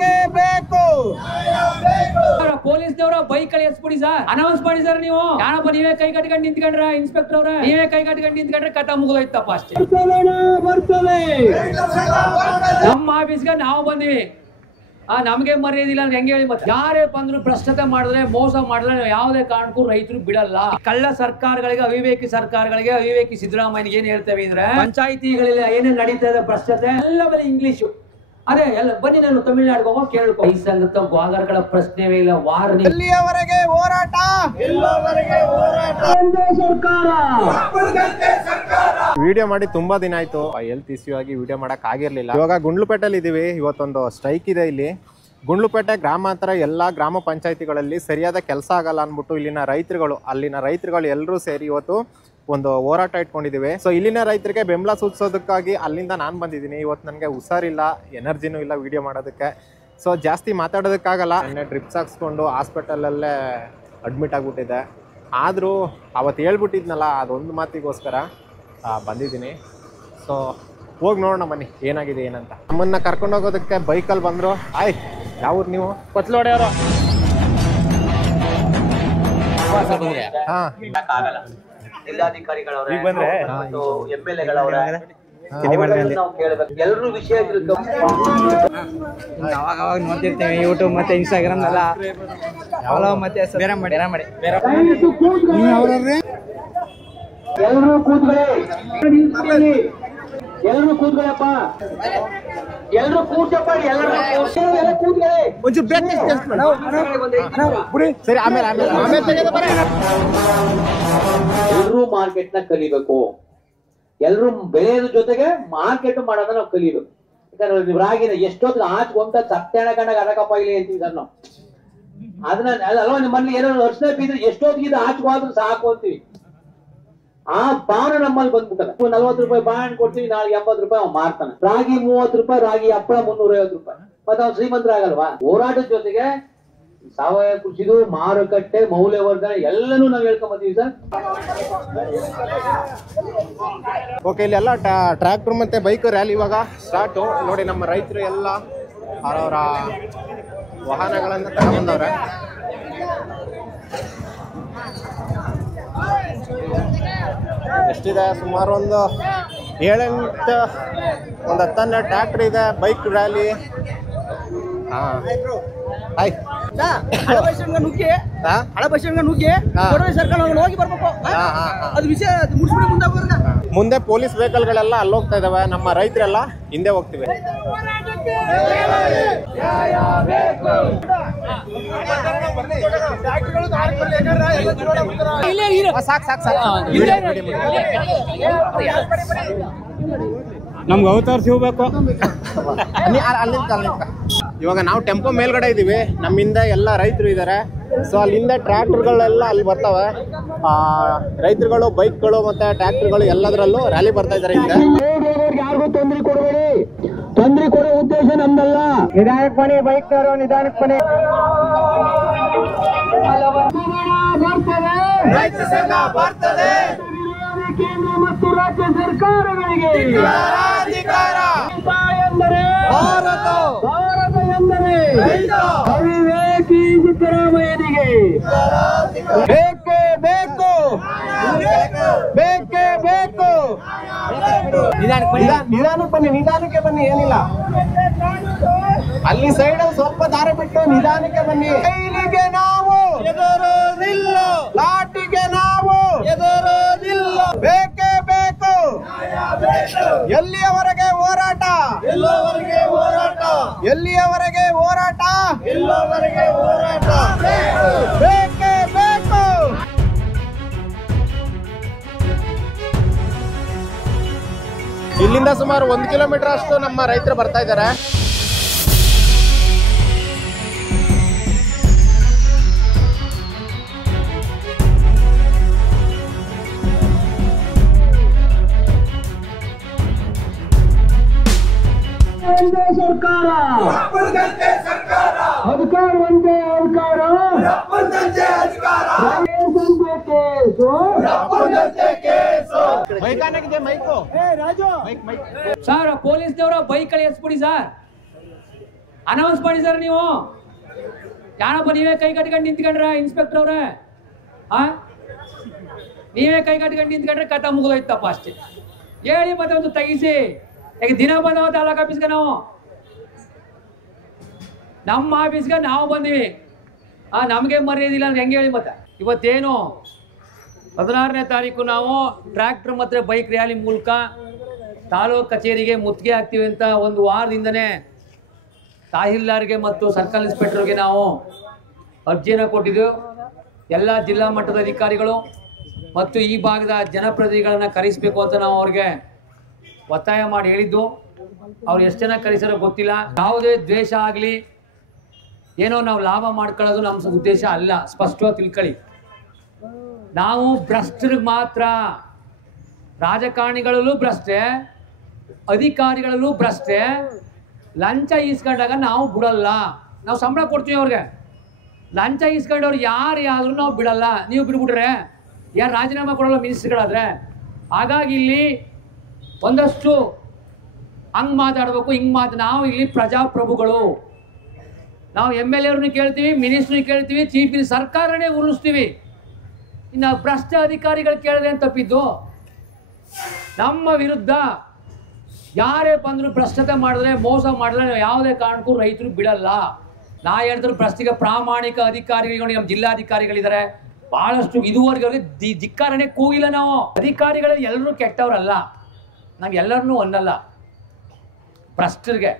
ಬೇಕೇ ಬೇಕು. ಪೊಲೀಸ್ನವರ ಬೈಕ್ ಅಲ್ಲಿ ಎಸ್ಬಿಡಿ ಸರ್, ಅನೌನ್ಸ್ ಮಾಡಿ ಸರ್. ನೀವು ಯಾರಪ್ಪ ನೀವೇ ಕೈ ಕಟ್ಕೊಂಡು ನಿಂತ್ಕೊಂಡ್ರ ಇನ್ಸ್ಪೆಕ್ಟರ್ ಅವ್ರ, ನೀವೇ ಕೈ ಕಟ್ಕೊಂಡು ನಿಂತ್ಕೊಂಡ್ರೆ ಕಥ ಮುಗಿದೋಯ್ತಪ್ಪ ಅಷ್ಟೇ. ಬರ್ತದೆ ನಮ್ಮ ಆಫೀಸ್ಗೆ ನಾವು ಬಂದಿವಿ, ನಮ್ಗೆ ಮರ್ಯಾದಿಲ್ಲ ಅಂದ್ರೆ ಹೆಂಗೆ ಹೇಳಿ? ಮತ್ತೆ ಯಾರೇ ಬಂದ್ರು ಭ್ರಷ್ಟತೆ ಮಾಡಿದ್ರೆ, ಮೋಸ ಮಾಡಿದ್ರೆ ಯಾವುದೇ ಕಾರಣಕ್ಕೂ ರೈತರು ಬಿಡಲ್ಲ. ಕಳ್ಳ ಸರ್ಕಾರಗಳಿಗೆ, ಅವಿವೇಕಿ ಸರ್ಕಾರಗಳಿಗೆ, ಅವಿವೇಕಿ ಸಿದ್ದರಾಮಯ್ಯನಿಗೆ ಏನ್ ಹೇಳ್ತೇವೆ ಅಂದ್ರೆ, ಪಂಚಾಯಿತಿಗಳಲ್ಲಿ ಏನೇನ್ ನಡೀತಾ ಇದೆ ಭ್ರಷ್ಟತೆ ಎಲ್ಲ ಬರೀ ಇಂಗ್ಲಿಷು. ಅದೇ ಎಲ್ಲ ಬನ್ನಿ, ನಾನು ತಮಿಳ್ನಾಡಿಗೆ ಹೋಗೋ ಕೇಳ್ಕೊ. ಈ ಸಂಗತ ಗ್ವಾಗರ್ಗಳ ಪ್ರಶ್ನೆವೇ ಇಲ್ಲ. ವಾರ್ನಿಂಗ್. ಎಲ್ಲಿಯವರೆಗೆ ಹೋರಾಟ, ವಿಡಿಯೋ ಮಾಡಿ ತುಂಬಾ ದಿನ ಆಯ್ತು. ಹೆಲ್ತ್ ಇಶ್ಯೂ ಆಗಿ ವಿಡಿಯೋ ಮಾಡಕ್ ಆಗಿರ್ಲಿಲ್ಲ. ಇವಾಗ ಗುಂಡ್ಲುಪೇಟೆಯಲ್ಲಿ ಇದೀವಿ. ಇವತ್ತೊಂದು ಸ್ಟ್ರೈಕ್ ಇದೆ ಇಲ್ಲಿ. ಗುಂಡ್ಲುಪೇಟೆ ಗ್ರಾಮಾಂತರ ಎಲ್ಲ ಗ್ರಾಮ ಪಂಚಾಯತಿಗಳಲ್ಲಿ ಸರಿಯಾದ ಕೆಲಸ ಆಗಲ್ಲ ಅಂದ್ಬಿಟ್ಟು ಅಲ್ಲಿನ ರೈತರುಗಳು ಎಲ್ಲರೂ ಸೇರಿ ಇವತ್ತು ಒಂದು ಹೋರಾಟ ಇಟ್ಕೊಂಡಿದ್ದೀವಿ. ಸೊ ಇಲ್ಲಿನ ರೈತರಿಗೆ ಬೆಂಬಲ ಸೂಚಿಸೋದಕ್ಕಾಗಿ ಅಲ್ಲಿಂದ ನಾನು ಬಂದಿದ್ದೀನಿ. ಇವತ್ತು ನನಗೆ ಹುಷಾರಿಲ್ಲ, ಎನರ್ಜಿನೂ ಇಲ್ಲ ವಿಡಿಯೋ ಮಾಡೋದಕ್ಕೆ. ಸೊ ಜಾಸ್ತಿ ಮಾತಾಡೋದಕ್ಕಾಗಲ್ಲ. ನೆನ್ನೆ ಡ್ರಿಪ್ಸ್ ಹಾಕ್ಸ್ಕೊಂಡು ಹಾಸ್ಪಿಟಲಲ್ಲೇ ಅಡ್ಮಿಟ್ ಆಗಿಬಿಟ್ಟಿದೆ. ಆದರೂ ಅವತ್ತು ಹೇಳ್ಬಿಟ್ಟಿದ್ನಲ್ಲ, ಅದೊಂದು ಮಾತಿಗೋಸ್ಕರ ಬಂದಿದ್ದೀನಿ. ಸೊ ಹೋಗಿ ನೋಡೋಣ ಬನ್ನಿ ಏನಾಗಿದೆ ಏನಂತ. ನಮ್ಮನ್ನ ಕರ್ಕೊಂಡು ಹೋಗೋದಕ್ಕೆ ಬೈಕಲ್ಲಿ ಬಂದರು. ಯಾವ್ರು ನೀವು? ಕೊತ್ಲೋಡೆಯವರು. ಜಿಲ್ಲಾಧಿಕಾರಿಗಳವ್ರೆ, MLA-ಗಳವ್ರೆ, ಎಲ್ಲರೂ ವಿಷಯ ಅವಾಗ ನೋಡ್ತಿರ್ತೀವಿ ಯೂಟ್ಯೂಬ್ ಮತ್ತೆ ಇನ್ಸ್ಟಾಗ್ರಾಮ್ ಎಲ್ಲ ಫಾಲೋ ಮತ್ತೆ ಬೇರೆ ಮಾಡಿ. ಎಲ್ಲರೂ ಕೂತ್ಕೊಳ್ಳಪ್ಪ, ಎಲ್ಲರೂ ಕೂತಪ್ಪ, ಎಲ್ಲರೂ ಕೂತ್ಕೊಳ್ಳಿ. ಒಂಚೂರು ಸರಿ, ಆಮೇಲೆ ಎಲ್ಲರೂ ಮಾರ್ಕೆಟ್ ನ ಕಲಿಬೇಕು. ಎಲ್ಲರೂ ಬೆಳೆಯೋದ್ರ ಜೊತೆಗೆ ಮಾರ್ಕೆಟ್ ಮಾಡೋದನ್ನ ನಾವು ಕಲಿಬೇಕು. ಯಾಕಂದ್ರೆ ರಾಗಿನ ಎಷ್ಟೊತ್ತಿಗೆ ಆಚ್ಕೊಂತ ಸತ್ಯಾಣ ಕಂಡಾಗ ಅದಕ್ಕಪ್ಪ ಇಲ್ಲಿ ಅಂತೀವಿ ಸರ್ ನಾವು. ಅದನ್ನ ಅಲ್ವಾ ನಿಮ್ಮಲ್ಲಿ ಏನೋ ಅರ್ಶನ ಬಿದ್ರೆ ಎಷ್ಟೊತ್ತಿಗೆ ಆಚ್ಕೋದ್ರೂ ಸಾಕು ಅಂತೀವಿ. ಆ ಬಾಣ ನಮ್ಮಲ್ಲಿ ಬಂದ್ಬಿಟ್ಟದ. 40 ರೂಪಾಯಿ ಬಾಣ್ ಕೊಡ್ತೀವಿ, ನಾಳೆ 80 ರೂಪಾಯಿ ಅವ್ನು ಮಾರ್ತಾನೆ. ರಾಗಿ 30 ರೂಪಾಯಿ, ರಾಗಿ ಹಪ್ಪಳ 350 ರೂಪಾಯಿ. ಮತ್ತೆ ಅವ್ನು ಶ್ರೀಮಂತರ ಆಗಲ್ವಾ? ಹೋರಾಟದ ಜೊತೆಗೆ ಸಾವಯವ ಕೃಷಿದು ಮಾರುಕಟ್ಟೆ, ಮೌಲ್ಯವರ್ಧನೆ ಎಲ್ಲನೂ ನಾವು ಹೇಳ್ಕೊಂಬತ್ತೀವಿ ಸರ್. ಓಕೆ, ಇಲ್ಲೆಲ್ಲ ಟ್ರ್ಯಾಕ್ಟರ್ ಮತ್ತೆ ಬೈಕ್ ರ್ಯಾಲಿ ಇವಾಗ ಸ್ಟಾರ್ಟು. ನೋಡಿ, ನಮ್ಮ ರೈತರು ಎಲ್ಲ ಅವರವರ ವಾಹನಗಳನ್ನು ತಗೊಂಡ್ಬಂದವ್ರೆ. ಎಷ್ಟಿದೆ? ಸುಮಾರು ಒಂದು 7-8 ಒಂದು 10 ಟ್ರ್ಯಾಕ್ಟರ್ ಇದೆ. Bike rally. ಹಳೆ ಬಸ್ ಸ್ಟ್ಯಾಂಡ್ ನುಗ್ಗಿ ಸರ್ಕಾರ ಹೋಗಿ ಬರ್ಬೇಕು. ಅದು ವಿಷಯ ಮುಗಿಸ್ಬಿಡಿ. ಮುಂದೆ ಪೊಲೀಸ್ ವೆಹಿಕಲ್ಗಳೆಲ್ಲ ಅಲ್ಲಿ ಹೋಗ್ತಾ ಇದಾವೆ. ನಮ್ಮ ರೈತರೆಲ್ಲ ಹಿಂದೆ ಹೋಗ್ತಿವೆ. ನಮ್ಗೆ ಅವತಾರ ಸಿಗಬೇಕು. ಇವಾಗ ನಾವು ಟೆಂಪೋ ಮೇಲ್ಗಡೆ ಇದೀವಿ. ನಮ್ಮಿಂದ ಎಲ್ಲ ರೈತರು ಇದ್ದಾರೆ. ಸೊ ಅಲ್ಲಿಂದ ಟ್ರ್ಯಾಕ್ಟರ್ಗಳೆಲ್ಲ ಅಲ್ಲಿ ಬರ್ತವೆ. ರೈತರುಗಳು, ಬೈಕ್ಗಳು ಮತ್ತೆ ಟ್ರ್ಯಾಕ್ಟರ್ಗಳು ಎಲ್ಲದರಲ್ಲೂ ರ್ಯಾಲಿ ಬರ್ತಾ ಇದ್ದಾರೆ. ಹಿಂದೆ ಯಾರಿಗೂ ತೊಂದರೆ ಕೊಡಬೇಡಿ. ತೊಂದರೆ ಕೊಡೋ ಉದ್ದೇಶ ನಮ್ದಲ್ಲ. ನಿಧಾನಕ್ಕೆ ಬನ್ನಿ, ಬೈಕ್ ನಿಧಾನಕ್ಕೆ ಬನ್ನಿ. ರೈತ ಸಂಘ ಬರ್ತದೆ. ಕೇಂದ್ರ ಮತ್ತು ರಾಜ್ಯ ಸರ್ಕಾರಗಳಿಗೆ ಎಂದರೆ ಭಾರತ ಎಂದರೆ ಅವಿವೇಕಿ ಸಿದ್ದರಾಮಯ್ಯನಿಗೆ ಬೇಕೇ ಬೇಕು, ಬೇಕೇ ಬೇಕು. ನಿಧಾನಕ್ಕೆ ಬನ್ನಿ, ಏನಿಲ್ಲ. ಅಲ್ಲಿ ಸೈಡ್ ಸ್ವಲ್ಪ ದಾರಿ ಬಿಟ್ಟು ನಿಧಾನಕ್ಕೆ ಬನ್ನಿ. ಕೈಲಿಗೆ ನಾವು ಎದುರೋದಿಲ್ಲ, ಲಾಟಿಗೆ ನಾವು ಎದುರೋದಿಲ್ಲ. ಬೇಕೇ ಬೇಕು. ಎಲ್ಲಿಯವರೆಗೆ ಹೋರಾಟ, ಎಲ್ಲಿಯವರೆಗೆ ಹೋರಾಟ, ಬೇಕೇ ಬೇಕು. ಇಲ್ಲಿಂದ ಸುಮಾರು 1 ಕಿಲೋಮೀಟರ್ ಅಷ್ಟು ನಮ್ಮ ರೈತರು ಬರ್ತಾ ಇದ್ದಾರೆ. ಸರ್ಕಾರ ಅಧಿಕಾರ ಒಂದೇ ಅಧಿಕಾರ, ಸರ್ ಪೊಲೀಸ್ನವರ ಬೈಕ್ ಅಲ್ಲಿ ಎಸ್ಬಿಡಿ ಸರ್, ಅನೌನ್ಸ್ ಮಾಡಿ ಸರ್ ನೀವು. ಯಾರಪ್ಪ ನೀವೇ ಕೈ ಕಟ್ಕೊಂಡು ನಿಂತ್ಕೊಂಡ್ರ ಇನ್ಸ್ಪೆಕ್ಟರ್ ಅವ್ರೆ? ನೀವೇ ಕೈ ಕಟ್ಕೊಂಡು ನಿಂತ್ಕೊಂಡ್ರೆ ಕಥ ಮುಗಿದೋಯ್ತಪ್ಪ ಅಷ್ಟೇ. ಹೇಳಿ ಮತ್ತೆ ಒಂದು ತೆಗಿಸಿ. ಈಗ ದಿನ ಬಂದವ ತಾಲೂಕು ಆಫೀಸ್ಗೆ ನಾವು, ನಮ್ಮ ಆಫೀಸ್ಗೆ ನಾವು ಬಂದಿವಿ. ನಮಗೆ ಮರ್ಯಾದಿಲ್ಲ ಅಂದ್ರೆ ಹೆಂಗೆ ಹೇಳಿ ಮತ್ತೆ? ಇವತ್ತೇನು 16ನೇ ತಾರೀಕು ನಾವು ಟ್ರ್ಯಾಕ್ಟರ್ ಮತ್ತು ಬೈಕ್ ರ್ಯಾಲಿ ಮೂಲಕ ತಾಲೂಕು ಕಚೇರಿಗೆ ಮುತ್ತಿಗೆ ಹಾಕ್ತೀವಿ ಅಂತ ಒಂದು ವಾರದಿಂದನೇ ತಹಸೀಲ್ದಾರ್ಗೆ ಮತ್ತು ಸರ್ಕಲ್ ಇನ್ಸ್ಪೆಕ್ಟರ್ಗೆ ನಾವು ಅರ್ಜಿಯನ್ನು ಕೊಟ್ಟಿದ್ದೆವು. ಎಲ್ಲ ಜಿಲ್ಲಾ ಮಟ್ಟದ ಅಧಿಕಾರಿಗಳು ಮತ್ತು ಈ ಭಾಗದ ಜನಪ್ರತಿನಿಧಿಗಳನ್ನ ಕರೆಸಬೇಕು ಅಂತ ನಾವು ಅವ್ರಿಗೆ ಒತ್ತಾಯ ಮಾಡಿ ಹೇಳಿದ್ದು. ಅವ್ರು ಎಷ್ಟು ಜನ ಕರೆಸಿರೋ ಗೊತ್ತಿಲ್ಲ. ಯಾವುದೇ ದ್ವೇಷ ಆಗಲಿ ಏನೋ ನಾವು ಲಾಭ ಮಾಡ್ಕೊಳ್ಳೋದು ನಮ್ಮ ಉದ್ದೇಶ ಅಲ್ಲ, ಸ್ಪಷ್ಟವಾಗಿ ತಿಳ್ಕೊಳ್ಳಿ. ನಾವು ಭ್ರಷ್ಟರಿಗೆ ಮಾತ್ರ, ರಾಜಕಾರಣಿಗಳಲ್ಲೂ ಭ್ರಷ್ಟೆ, ಅಧಿಕಾರಿಗಳಲ್ಲೂ ಭ್ರಷ್ಟೆ. ಲಂಚ ಈಸ್ಕೊಂಡಾಗ ನಾವು ಬಿಡಲ್ಲ, ನಾವು ಸಂಬಳ ಕೊಡ್ತೀವಿ ಅವ್ರಿಗೆ. ಲಂಚ ಈಸ್ಕೊಂಡವ್ರು ಯಾರು ಆದ್ರೂ ನಾವು ಬಿಡಲ್ಲ. ನೀವು ಬಿಡ್ಬಿಟ್ರೆ ಯಾರು ರಾಜೀನಾಮೆ ಕೊಡಲ್ಲ ಮಿನಿಸ್ಟ್ರಿಗಳಾದ್ರೆ. ಹಾಗಾಗಿ ಇಲ್ಲಿ ಒಂದಷ್ಟು ಹಂಗೆ ಮಾತಾಡಬೇಕು, ಹಿಂಗೆ ನಾವು ಇಲ್ಲಿ ಪ್ರಜಾಪ್ರಭುಗಳು. ನಾವು MLA ಕೇಳ್ತೀವಿ, ಮಿನಿಸ್ಟ್ರಿಗೆ ಕೇಳ್ತೀವಿ, ಚೀಫ್ ಮಿನಿಸ್ಟರ್ ಸರ್ಕಾರನೇ ಉರುಳಿಸ್ತೀವಿ. ಇನ್ನು ಭ್ರಷ್ಟ ಅಧಿಕಾರಿಗಳು ಕೇಳಿದ್ರೆ ಅಂತ ತಪ್ಪಿದ್ದು. ನಮ್ಮ ವಿರುದ್ಧ ಯಾರೇ ಬಂದರೂ ಭ್ರಷ್ಟತೆ ಮಾಡಿದ್ರೆ, ಮೋಸ ಮಾಡಿದ್ರೆ ನಾವು ಯಾವುದೇ ಕಾರಣಕ್ಕೂ ರೈತರು ಬಿಡಲ್ಲ. ನಾ ಹೇಳಿದ್ರು ಭ್ರಷ್ಟಿಗೆ ಪ್ರಾಮಾಣಿಕ ಅಧಿಕಾರಿಗಳು ನಮ್ಮ ಜಿಲ್ಲಾಧಿಕಾರಿಗಳಿದ್ದಾರೆ ಬಹಳಷ್ಟು. ಇದುವರೆಗೆ ಧಿಕ್ಕಾರನೇ ಕೂಗಿಲ್ಲ ನಾವು. ಅಧಿಕಾರಿಗಳಲ್ಲಿ ಎಲ್ಲರೂ ಕೆಟ್ಟವರಲ್ಲ, ನಾವು ಎಲ್ಲರನ್ನೂ ಅನ್ನಲ್ಲ. ಭ್ರಷ್ಟರಿಗೆ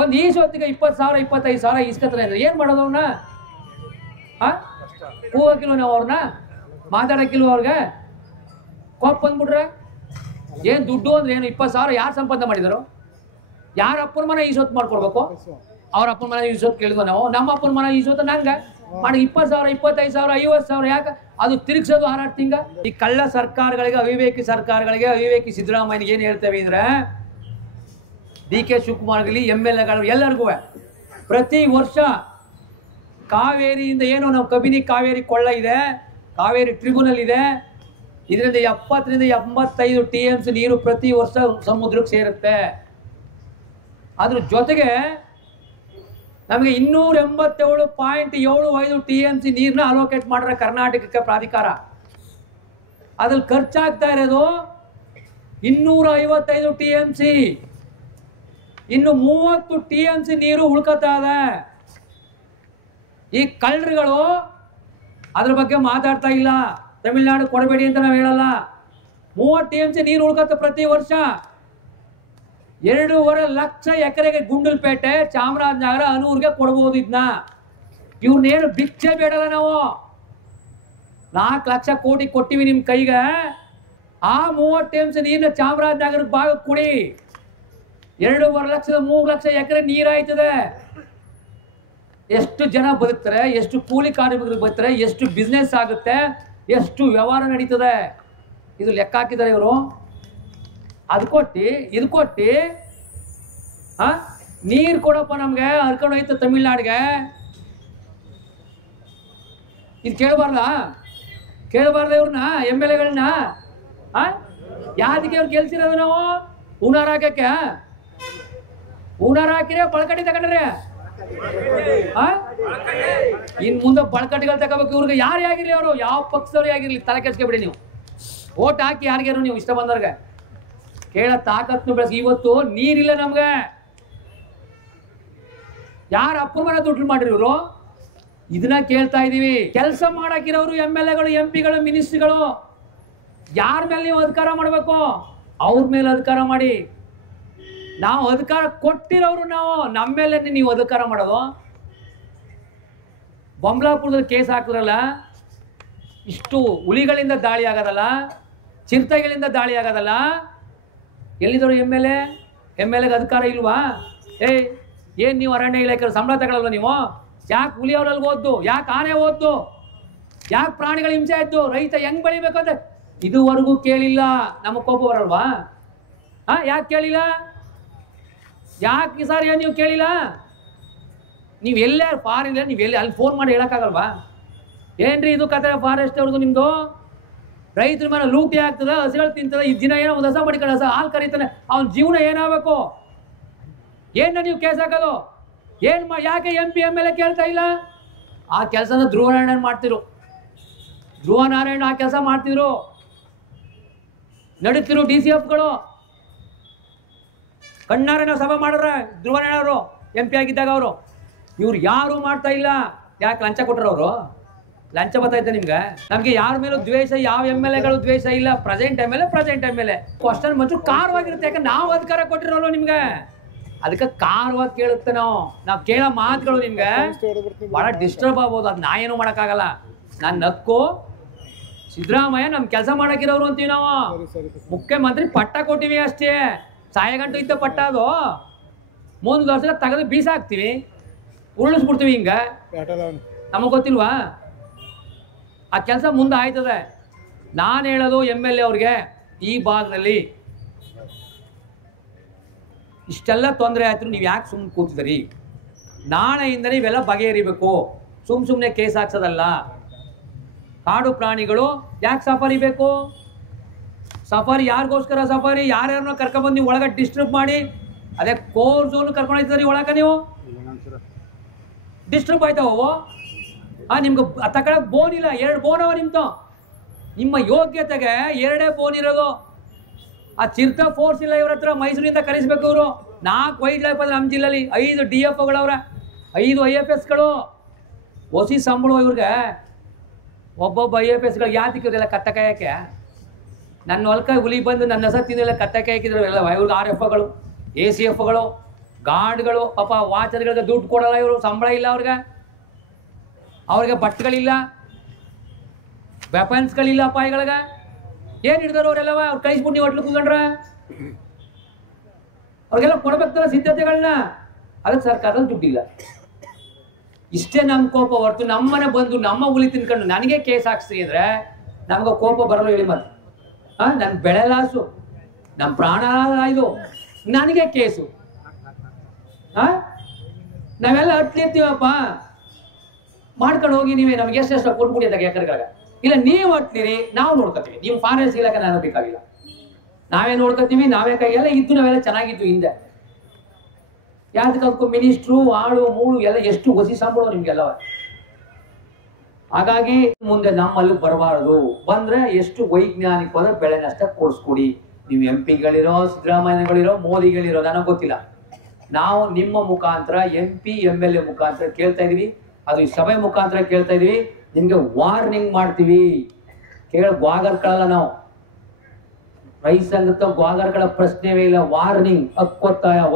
ಒಂದು ಈಸೊತ್ತಿಗೆ 20,000 25,000 ಇಸ್ಕೊತಾರೆ ಅಂದ್ರೆ ಏನು ಮಾಡೋದು? ಅವ್ರನ್ನ ಕೂಗಕ್ಕಿಲ್ವ ನಾವು? ಅವ್ರನ್ನ ಮಾತಾಡೋಕ್ಕಿಲ್ವ? ಅವ್ರಿಗೆ ಕೋಪ ಬಂದ್ಬಿಟ್ರೆ ಏನು ದುಡ್ಡು ಅಂದ್ರೆ ಏನು? 20,000 ಯಾರು ಸಂಪಾದನೆ ಮಾಡಿದರು? ಯಾರ ಅಪ್ಪನ ಮನೆ ಈಸೊತ್ತು ಮಾಡ್ಕೊಡ್ಬೇಕು? ಅವ್ರ ಅಪ್ಪನ ಮನೆ ಈಸೊತ್ತು ಕೇಳಿದ್ವ ನಾವು? ನಮ್ಮ ಅಪ್ಪನ ಮನೆ ಈಸೊತ್ತು ನಂಗೆ ಮಾಡಿ 20,000 25,000 50,000 ಯಾಕೆ ಅದು ತಿರುಗಿಸೋದು ಹಾರಾಡ್ತಿಂಗ? ಈ ಕಳ್ಳ ಸರ್ಕಾರಗಳಿಗೆ, ಅವಿವೇಕಿ ಸರ್ಕಾರಗಳಿಗೆ, ಅವಿವೇಕಿ ಸಿದ್ದರಾಮಯ್ಯನಿಗೆ ಏನು ಹೇಳ್ತೇವೆ ಅಂದ್ರೆ, DK ಶಿವಕುಮಾರ್ಗಲಿ MLAಗಳು ಎಲ್ಲರಿಗೂ ಪ್ರತಿ ವರ್ಷ ಕಾವೇರಿಯಿಂದ ಏನು ನಾವು ಕಬಿನಿ ಕಾವೇರಿ ಕೊಳ್ಳ ಇದೆ, ಕಾವೇರಿ ಟ್ರಿಬ್ಯುನಲ್ ಇದೆ, ಇದರಿಂದ 70 ರಿಂದ 85 TMC ನೀರು ಪ್ರತಿ ವರ್ಷ ಸಮುದ್ರಕ್ಕೆ ಸೇರುತ್ತೆ. ಅದ್ರ ಜೊತೆಗೆ ನಮಗೆ 287.75 TMC ನೀರನ್ನ ಅಲೋಕೇಟ್ ಮಾಡ್ರೆ ಕರ್ನಾಟಕಕ್ಕೆ ಪ್ರಾಧಿಕಾರ. ಅದ್ರಲ್ಲಿ ಖರ್ಚಾಗ್ತಾ ಇರೋದು 255 TMC. ಇನ್ನು 30 TMC ನೀರು ಉಳ್ಕೊತಾ ಇದೆ. ಈ ಕಳ್ಳರುಗಳು ಅದ್ರ ಬಗ್ಗೆ ಮಾತಾಡ್ತಾ ಇಲ್ಲ. ತಮಿಳುನಾಡು ಕೊಡಬೇಡಿ ಅಂತ ನಾವು ಹೇಳಲ್ಲ. 30 TMC ನೀರು ಉಳ್ಕೊತ ಪ್ರತಿ ವರ್ಷ. 2.5 ಲಕ್ಷ ಎಕರೆಗೆ ಗುಂಡಲ್ಪೇಟೆ, ಚಾಮರಾಜನಗರ, ಅನೂರ್ಗೆ ಕೊಡಬಹುದು. ಇದನ್ನ ಇವ್ರನ್ನೇನು ಭಿಕ್ಷೆ ಬೇಡಲ್ಲ ನಾವು. 4 ಲಕ್ಷ ಕೋಟಿ ಕೊಟ್ಟಿವಿ ನಿಮ್ ಕೈಗೆ. ಆ 30 TMC ನೀರನ್ನ ಚಾಮರಾಜನಗರಕ್ಕೆ ಭಾಗಕ್ಕೆ ಕೊಡಿ. 2.5 ಲಕ್ಷದ 3 ಲಕ್ಷ ಎಕರೆ ನೀರಾಯ್ತದೆ. ಎಷ್ಟು ಜನ ಬದುಕ್ತಾರೆ, ಎಷ್ಟು ಕೂಲಿ ಕಾರ್ಮಿಕರು ಬದುಕ್ತಾರೆ, ಎಷ್ಟು ಬಿಸ್ನೆಸ್ ಆಗುತ್ತೆ, ಎಷ್ಟು ವ್ಯವಹಾರ ನಡೀತದೆ, ಇದು ಲೆಕ್ಕ ಹಾಕಿದ್ದಾರೆ ಇವರು. ಅದು ಕೊಟ್ಟು ಇದು ಕೊಟ್ಟು ನೀರು ಕೊಡಪ್ಪ ನಮ್ಗೆ ಹರ್ಕೊಂಡು ಹೋಯ್ತು ತಮಿಳ್ನಾಡಿಗೆ. ಇದು ಕೇಳಬಾರ್ದ ಇವ್ರನ್ನ MLAಗಳನ್ನ? ಯಾವ್ದಕ್ಕೆ ಅವ್ರು ಗೆಲ್ಸಿರೋದು ನಾವು? ಹೂನಾರ ಹಾಕಕ್ಕೆ? ಹೂನಾರ ಹಾಕಿದ್ರೆ ಬಳಕಟ್ಟಿ ತಗೊಂಡ್ರೆ ಇನ್ ಮುಂದೆ ಬಳಕಟ್ಟಿಗಳು ತಗೋಬೇಕು. ಇವ್ರಿಗೆ ಯಾರೇ ಆಗಿರ್ಲಿ, ಅವರು ಯಾವ ಪಕ್ಷದವ್ರೇ ಆಗಿರ್ಲಿ, ತಲೆ ಕೆಡ್ಸ್ಕೊಬಿಡಿ. ನೀವು ಓಟ್ ಹಾಕಿ ಯಾರಿಗಾರು ನೀವು ಇಷ್ಟ ಬಂದವ್ರಿಗೆ ಕೇಳ ತಾಕತ್ನು ಬೆಳೆಸಿ. ಇವತ್ತು ನೀರಿಲ್ಲ ನಮ್ಗೆ. ಯಾರ ಅಪೂರ್ವನ ದುಡ್ಡು ಮಾಡಿರಿ ಇವರು? ಇದನ್ನ ಕೇಳ್ತಾ ಇದೀವಿ. ಕೆಲಸ ಮಾಡಾಕಿರೋರು MLAಗಳು, MPಗಳು, ಮಿನಿಸ್ಟ್ರಿಗಳು ಯಾರ ಮೇಲೆ ನೀವು ಅಧಿಕಾರ ಮಾಡಬೇಕು? ಅವ್ರ ಮೇಲೆ ಅಧಿಕಾರ ಮಾಡಿ. ನಾವು ಅಧಿಕಾರ ಕೊಟ್ಟಿರೋರು ನಾವು, ನಮ್ಮ ಮೇಲೆ ನೀವು ಅಧಿಕಾರ ಮಾಡೋದು. ಬೊಂಬ್ಲಾಪುರದಲ್ಲಿ ಕೇಸ್ ಹಾಕಿದ್ರಲ್ಲ, ಇಷ್ಟು ಹುಲಿಗಳಿಂದ ದಾಳಿ ಆಗೋದಲ್ಲ, ಚಿರತೆಗಳಿಂದ ದಾಳಿ ಆಗೋದಲ್ಲ. ಎಲ್ಲಿದ್ದವರು MLAಗೆ ಅಧಿಕಾರ ಇಲ್ವಾ? ಏನು ನೀವು ಅರಣ್ಯ ಇಲಾಖೆ ಸಂಬಳ ತಗೊಳ್ಳಲ್ವ ನೀವು? ಯಾಕೆ ಹುಲಿಯವರಲ್ಲಿ ಓದ್ದು? ಯಾಕೆ ಆನೆ ಓದ್ದು? ಯಾಕೆ ಪ್ರಾಣಿಗಳ ಹಿಂಸೆ ಆಯ್ತು? ರೈತ ಹೆಂಗ್ ಬೆಳಿಬೇಕಂದ್ರೆ ಇದುವರೆಗೂ ಕೇಳಿಲ್ಲ. ನಮ್ಮ ಕೋಪ ಬರಲ್ವಾ? ಯಾಕೆ ಕೇಳಿಲ್ಲ? ಯಾಕೆ ಸರ್ ನೀವು ಕೇಳಿಲ್ಲ? ನೀವು ಎಲ್ಲೇ ಫಾರಿನ್ ನೀವು ಎಲ್ಲಿ ಅಲ್ಲಿ ಫೋನ್ ಮಾಡಿ ಹೇಳಕ್ಕಾಗಲ್ವಾ? ಏನ್ರಿ ಇದು ಕತೆ ಫಾರೆಸ್ಟ್ ಅವ್ರದ್ದು ನಿಮ್ದು? ರೈತರ ಮೇಲೆ ಲೂಟಿ ಆಗ್ತದ, ಹಸುಗಳು ತಿಂತದ. ಈ ದಿನ ಏನೋ ಒಂದು ಹಸ ಮಡಿಕೊಂಡು ಹಾಲು ಕರೀತಾನೆ, ಅವನ ಜೀವನ ಏನಾಗಬೇಕು? ಏನ ನೀವು ಕೇಸ್ ಹಾಕೋದು? ಯಾಕೆ MP MLA ಕೇಳ್ತಾ ಇಲ್ಲ? ಆ ಕೆಲಸನ ಧ್ರುವನಾರಾಯಣ ಮಾಡ್ತಿರು. ಧ್ರುವನಾರಾಯಣ ಆ ಕೆಲಸ ಮಾಡ್ತಿದ್ರು. ನಡೀತಿರು DCFಗಳು ಕಣ್ಣಾರೆ ನಾವು ಸಭೆ ಮಾಡ್ರ ಧ್ರುವನಾರಾಯಣ ಅವರು MP ಆಗಿದ್ದಾಗ ಅವರು. ಇವ್ರು ಯಾರು ಮಾಡ್ತಾ ಇಲ್ಲ. ಯಾಕೆ ಲಂಚ ಕೊಟ್ಟರು ಅವರು? ಲಂಚ ಬರ್ತೈತೆ ನಿಮ್ಗೆ? ನಮ್ಗೆ ಯಾರ ಮೇಲೂ ದ್ವೇಷ, ಯಾವ MLAಗಳು ದ್ವೇಷ ಇಲ್ಲ. ಪ್ರೆಸೆಂಟ್ MLA ಕ್ವಶನ್ ಮಂಚು ಕಾರವಾಗಿರುತ್ತೆ. ಯಾಕಂದ್ರೆ ನಾವು ಅಧಿಕಾರ ಕೊಟ್ಟಿರೋಲ್ವ ನಿಮ್ಗೆ, ಅದಕ್ಕೆ ಕಾರವಾಗಿ ಕೇಳುತ್ತೆ. ನಾವು ಕೇಳೋ ಮಾತುಗಳು ನಿಮ್ಗೆ ಬಹಳ ಡಿಸ್ಟರ್ಬ್ ಆಗ್ಬೋದು. ಅದು ನಾ ಏನು ಮಾಡೋಕ್ಕಾಗಲ್ಲ. ನಾನು ನಕ್ಕು ಸಿದ್ದರಾಮಯ್ಯ ನಮ್ ಕೆಲಸ ಮಾಡಕ್ಕಿರೋರು ಅಂತೀವಿ ನಾವು. ಮುಖ್ಯಮಂತ್ರಿ ಪಟ್ಟ ಕೊಟ್ಟಿವಿ ಅಷ್ಟೇ. ಸಾಯಗಂಟು ಇದ್ದ ಪಟ್ಟ ಅದು. 3 ವರ್ಷಕ್ಕೆ ತೆಗೆದು ಬೀಸಾಕ್ತಿವಿ, ಉರುಳಿಸ್ಬಿಡ್ತೀವಿ. ಹಿಂಗ ನಮಗ್ ಗೊತ್ತಿಲ್ವಾ? ಆ ಕೆಲಸ ಮುಂದೆ ಆಯ್ತದೆ. ನಾನು ಹೇಳೋದು MLA ಅವ್ರಿಗೆ, ಈ ಭಾಗದಲ್ಲಿ ಇಷ್ಟೆಲ್ಲ ತೊಂದರೆ ಆಯ್ತು, ನೀವು ಯಾಕೆ ಸುಮ್ಮನೆ ಕೂತಿದ್ದೀರಿ? ನಾಳೆಯಿಂದ ನೀವೆಲ್ಲ ಬಗೆಹರಿಬೇಕು. ಸುಮ್ಮನೆ ಕೇಸ್ ಹಾಕ್ಸೋದಲ್ಲ. ಕಾಡು ಪ್ರಾಣಿಗಳು ಯಾಕೆ ಸಫಾರಿ ಬೇಕು? ಸಫಾರಿ ಯಾರಿಗೋಸ್ಕರ ಸಫಾರಿ? ಯಾರ್ಯಾರನ್ನ ಕರ್ಕೊಂಡ್ಬಂದು ನೀವು ಒಳಗೆ ಡಿಸ್ಟರ್ಬ್ ಮಾಡಿ, ಅದೇ ಕೋರ್ ಝೋನ್ ಕರ್ಕೊಂಡು ಹೋಗ್ತೀರಿ ಒಳಗೆ. ನೀವು ಡಿಸ್ಟರ್ಬ್ ಆಯ್ತಾವು. ನಿಮ್ಗೆ ತಗೊಳಕ್ ಬೋನ್ ಇಲ್ಲ, 2 ಬೋನ್ ಅವ ನಿಮ್ದು. ನಿಮ್ಮ ಯೋಗ್ಯತೆಗೆ 2 ಬೋನ್ ಇರೋದು. ಆ ಚಿರ್ತಾ ಫೋರ್ಸ್ ಇಲ್ಲ ಇವ್ರ ಹತ್ರ. ಮೈಸೂರಿಂದ ಕರೆಸ್ಬೇಕು ಇವರು. 4 ವೈಲ್ಡ್ ಲೈಫ್ ಅಂದ್ರೆ ನಮ್ಮ ಜಿಲ್ಲೆಯಲ್ಲಿ 5 DFOಗಳವ್ರ, 5 IFSಗಳು. ಹೊಸಿ ಸಂಬಳ ಇವ್ರಿಗೆ. ಒಬ್ಬೊಬ್ಬ IFSಗಳಿಗೆ ಯಾತಕ್ಕೆ ಇವರೆಲ್ಲ ಕತ್ತ ಕಾಯಕ್ಕೆ? ನನ್ನ ಹೊಲ್ಕ ಹುಲಿ ಬಂದು ನನ್ನ ಹೆಸರು ತಿಂದೆಲ್ಲ ಕತ್ತ ಕಾಯಕಿದ್ರು ಎಲ್ಲ. ಇವ್ರಿಗೆ RFOಗಳು, ACFಗಳು, ಗಾರ್ಡ್ಗಳು. ಪಾಪ ವಾಚರ್ಗಳಿಗೆ ದುಡ್ಡು ಕೊಡಲ್ಲ ಇವರು. ಸಂಬಳ ಇಲ್ಲ ಅವ್ರಿಗೆ ಬಟ್ಟೆಗಳಿಲ್ಲ, ವೆಪನ್ಸ್ಗಳಿಲ್ಲ ಅಪಾಯಗಳಿಗೆ. ಏನು ಹಿಡಿದಾರ ಅವರೆಲ್ಲವ? ಅವ್ರು ಕಳಿಸ್ಬಿಟ್ಟು ನೀವು ಹೋಟ್ಲು ಕೂತ್ಕೊಂಡ್ರ ಅವ್ರಿಗೆಲ್ಲ ಕೊಡ್ಬೇಕಲ್ಲ ಸಿದ್ಧತೆಗಳನ್ನ. ಅದಕ್ಕೆ ಸರ್ಕಾರದಲ್ಲಿ ದುಡ್ಡಿಲ್ಲ. ಇಷ್ಟೇ ನಮ್ಮ ಕೋಪ ಹೊರತು ನಮ್ಮನೆ ಬಂದು ನಮ್ಮ ಹುಲಿ ತಿನ್ಕೊಂಡು ನನಗೆ ಕೇಸ್ ಹಾಕ್ಸ್ರಿ ಅಂದ್ರೆ ನಮ್ಗೆ ಕೋಪ ಬರಲು ಹೇಳಿ ಮತ್ತೆ. ನನ್ನ ಬೆಳೆ ಲಾಸು, ನಮ್ಮ ಪ್ರಾಣ ಇದು, ನನಗೆ ಕೇಸು. ನಾವೆಲ್ಲ ಅಟ್ಲಿರ್ತೀವಪ್ಪ, ಮಾಡ್ಕೊಂಡು ಹೋಗಿ ನೀವೇ ನಮ್ಗೆ ಎಷ್ಟೆಷ್ಟು ಕೊಟ್ಬಿಡಿ ಅಂತ ಎಕರೆಗಳಿಗೆ. ಇಲ್ಲ ನೀವು ಅಟ್ಲಿರಿ, ನಾವು ನೋಡ್ಕೊತೀವಿ. ನೀವು ಫಾರೆಸ್ಟ್ ಇಲಾಖೆ ನಾನು ಬೇಕಾಗಿಲ್ಲ, ನಾವೇ ನೋಡ್ಕೊತೀವಿ. ನಾವೇ ಕೈಗೆಲ್ಲ ಇದ್ದು ನಾವೆಲ್ಲ ಚೆನ್ನಾಗಿದ್ವಿ ಹಿಂದೆ. ಯಾವ್ದಕ್ಕೂ ಮಿನಿಸ್ಟ್ರು ಆಳು ಮೂಳು ಎಲ್ಲ ಎಷ್ಟು ಹೊಸಿ ಸಂಬಳ ನಿಮ್ಗೆಲ್ಲವ. ಹಾಗಾಗಿ ಮುಂದೆ ನಮ್ಮಲ್ಲಿ ಬರಬಾರದು. ಬಂದ್ರೆ ಎಷ್ಟು ವೈಜ್ಞಾನಿಕವಾದ ಬೆಳೆ ನಷ್ಟ ಕೊಡಿಸ್ಕೊಡಿ. ನೀವು MP ಗಳಿರೋ, ಸಿದ್ದರಾಮಯ್ಯಗಳಿರೋ, ಮೋದಿಗಳಿರೋ, ನನಗೆ ಗೊತ್ತಿಲ್ಲ. ನಾವು ನಿಮ್ಮ ಮುಖಾಂತರ MP MLA ಮುಖಾಂತರ ಕೇಳ್ತಾ ಇದೀವಿ. ಅದು ಈ ಸಭೆ ಮುಖಾಂತರ ಕೇಳ್ತಾ ಇದೀವಿ. ನಿಮ್ಗೆ ವಾರ್ನಿಂಗ್ ಮಾಡ್ತೀವಿ. ಗ್ವಾಗರ್ಕೊಳ್ಳಲ್ಲ ನಾವು. ರೈತ ಸಂಘದ ಗ್ವಾಗರ್ಗಳ ಪ್ರಶ್ನೆವೇ ಇಲ್ಲ. ವಾರ್ನಿಂಗ್,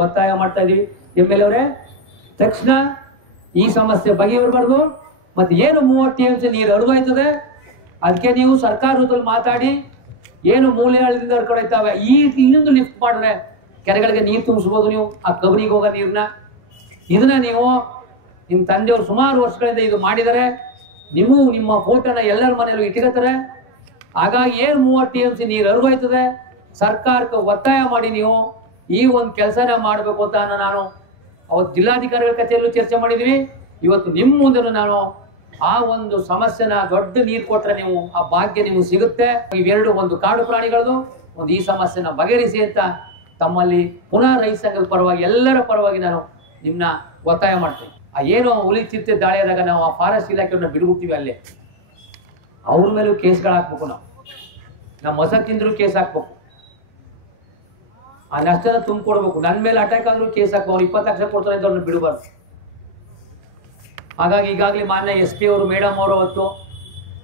ಒತ್ತಾಯ ಮಾಡ್ತಾ ಇದೀವಿ. MLA ಅವರೇ, ತಕ್ಷಣ ಈ ಸಮಸ್ಯೆ ಬಗೆಹರಬಾರ್ದು. ಮತ್ತೆ ಏನು 30 TMC ನೀರು ಹರಿದೋಯ್ತದೆ, ಅದಕ್ಕೆ ನೀವು ಸರ್ಕಾರದಲ್ಲಿ ಮಾತಾಡಿ ಏನು ಮೂಲೆಯಾಳದಿಂದ ಹರ್ಕೊಡೈತಾವೆ ಈ ಇನ್ನೊಂದು ಲಿಫ್ಟ್ ಮಾಡಿದ್ರೆ ಕೆರೆಗಳಿಗೆ ನೀರು ತುಂಬಿಸ್ಬೋದು. ನೀವು ಆ ಕಬಿನಿಗೆ ಹೋಗೋ ನೀರನ್ನ, ಇದನ್ನ ನೀವು ನಿಮ್ಮ ತಂದೆಯವರು ಸುಮಾರು ವರ್ಷಗಳಿಂದ ಇದು ಮಾಡಿದರೆ. ನೀವು ನಿಮ್ಮ ಫೋಟೋನ ಎಲ್ಲರ ಮನೆಯಲ್ಲೂ ಇಟ್ಕೋತಾರೆ. ಹಾಗಾಗಿ ಏನು 30 TMC ನೀರು ಹರಿದೋಯ್ತದೆ, ಸರ್ಕಾರಕ್ಕೆ ಒತ್ತಾಯ ಮಾಡಿ ನೀವು ಈ ಒಂದು ಕೆಲಸನ ಮಾಡಬೇಕು ಅಂತ ನಾನು ಅವತ್ತು ಜಿಲ್ಲಾಧಿಕಾರಿಗಳ ಕಚೇರಿಯಲ್ಲೂ ಚರ್ಚೆ ಮಾಡಿದ್ವಿ. ಇವತ್ತು ನಿಮ್ಮ ಮುಂದೆ ನಾನು ಆ ಒಂದು ಸಮಸ್ಯೆನ ದೊಡ್ಡ ನೀರು ಕೊಟ್ರೆ ನೀವು ಆ ಭಾಗ್ಯ ನಿಮ್ಗೆ ಸಿಗುತ್ತೆ. ಇವೆರಡು, ಒಂದು ಕಾಡು ಪ್ರಾಣಿಗಳದು, ಒಂದು ಈ ಸಮಸ್ಯೆನ ಬಗೆಹರಿಸಿ ಅಂತ ತಮ್ಮಲ್ಲಿ ಪುನಃ ರೈತ ಸಂಘದ ಪರವಾಗಿ ಎಲ್ಲರ ಪರವಾಗಿ ನಾನು ನಿಮ್ನ ಒತ್ತಾಯ ಮಾಡ್ತೀನಿ. ಆ ಏನೋ ಹುಲಿ ಚಿರತೆ ದಾಳಿ ಆದಾಗ ನಾವು ಆ ಫಾರೆಸ್ಟ್ ಇಲಾಖೆಯವ್ರನ್ನ ಬಿಡ್ಬಿಡ್ತೀವಿ. ಅಲ್ಲೇ ಅವ್ರ ಮೇಲೂ ಕೇಸ್ಗಳು ಹಾಕ್ಬೇಕು. ನಮ್ಮ ಹೊಸ ತಿಂದ್ರು ಕೇಸ್ ಹಾಕ್ಬೇಕು. ಆ ನಷ್ಟನ ತುಂಬಿಕೊಡ್ಬೇಕು. ನನ್ನ ಮೇಲೆ ಅಟ್ಯಾಕ್ ಆದ್ರೂ ಕೇಸ್ ಹಾಕ್ಬೇಕು. ಅವ್ರು 20 ಲಕ್ಷ ಕೊಡ್ತಾರೆ ಅಂತ ಅವ್ರನ್ನ ಬಿಡಬಾರ್ದು. ಹಾಗಾಗಿ ಈಗಾಗಲೇ ಮಾನ್ಯ SP ಅವರು, ಮೇಡಮ್ ಅವರು ಅವತ್ತು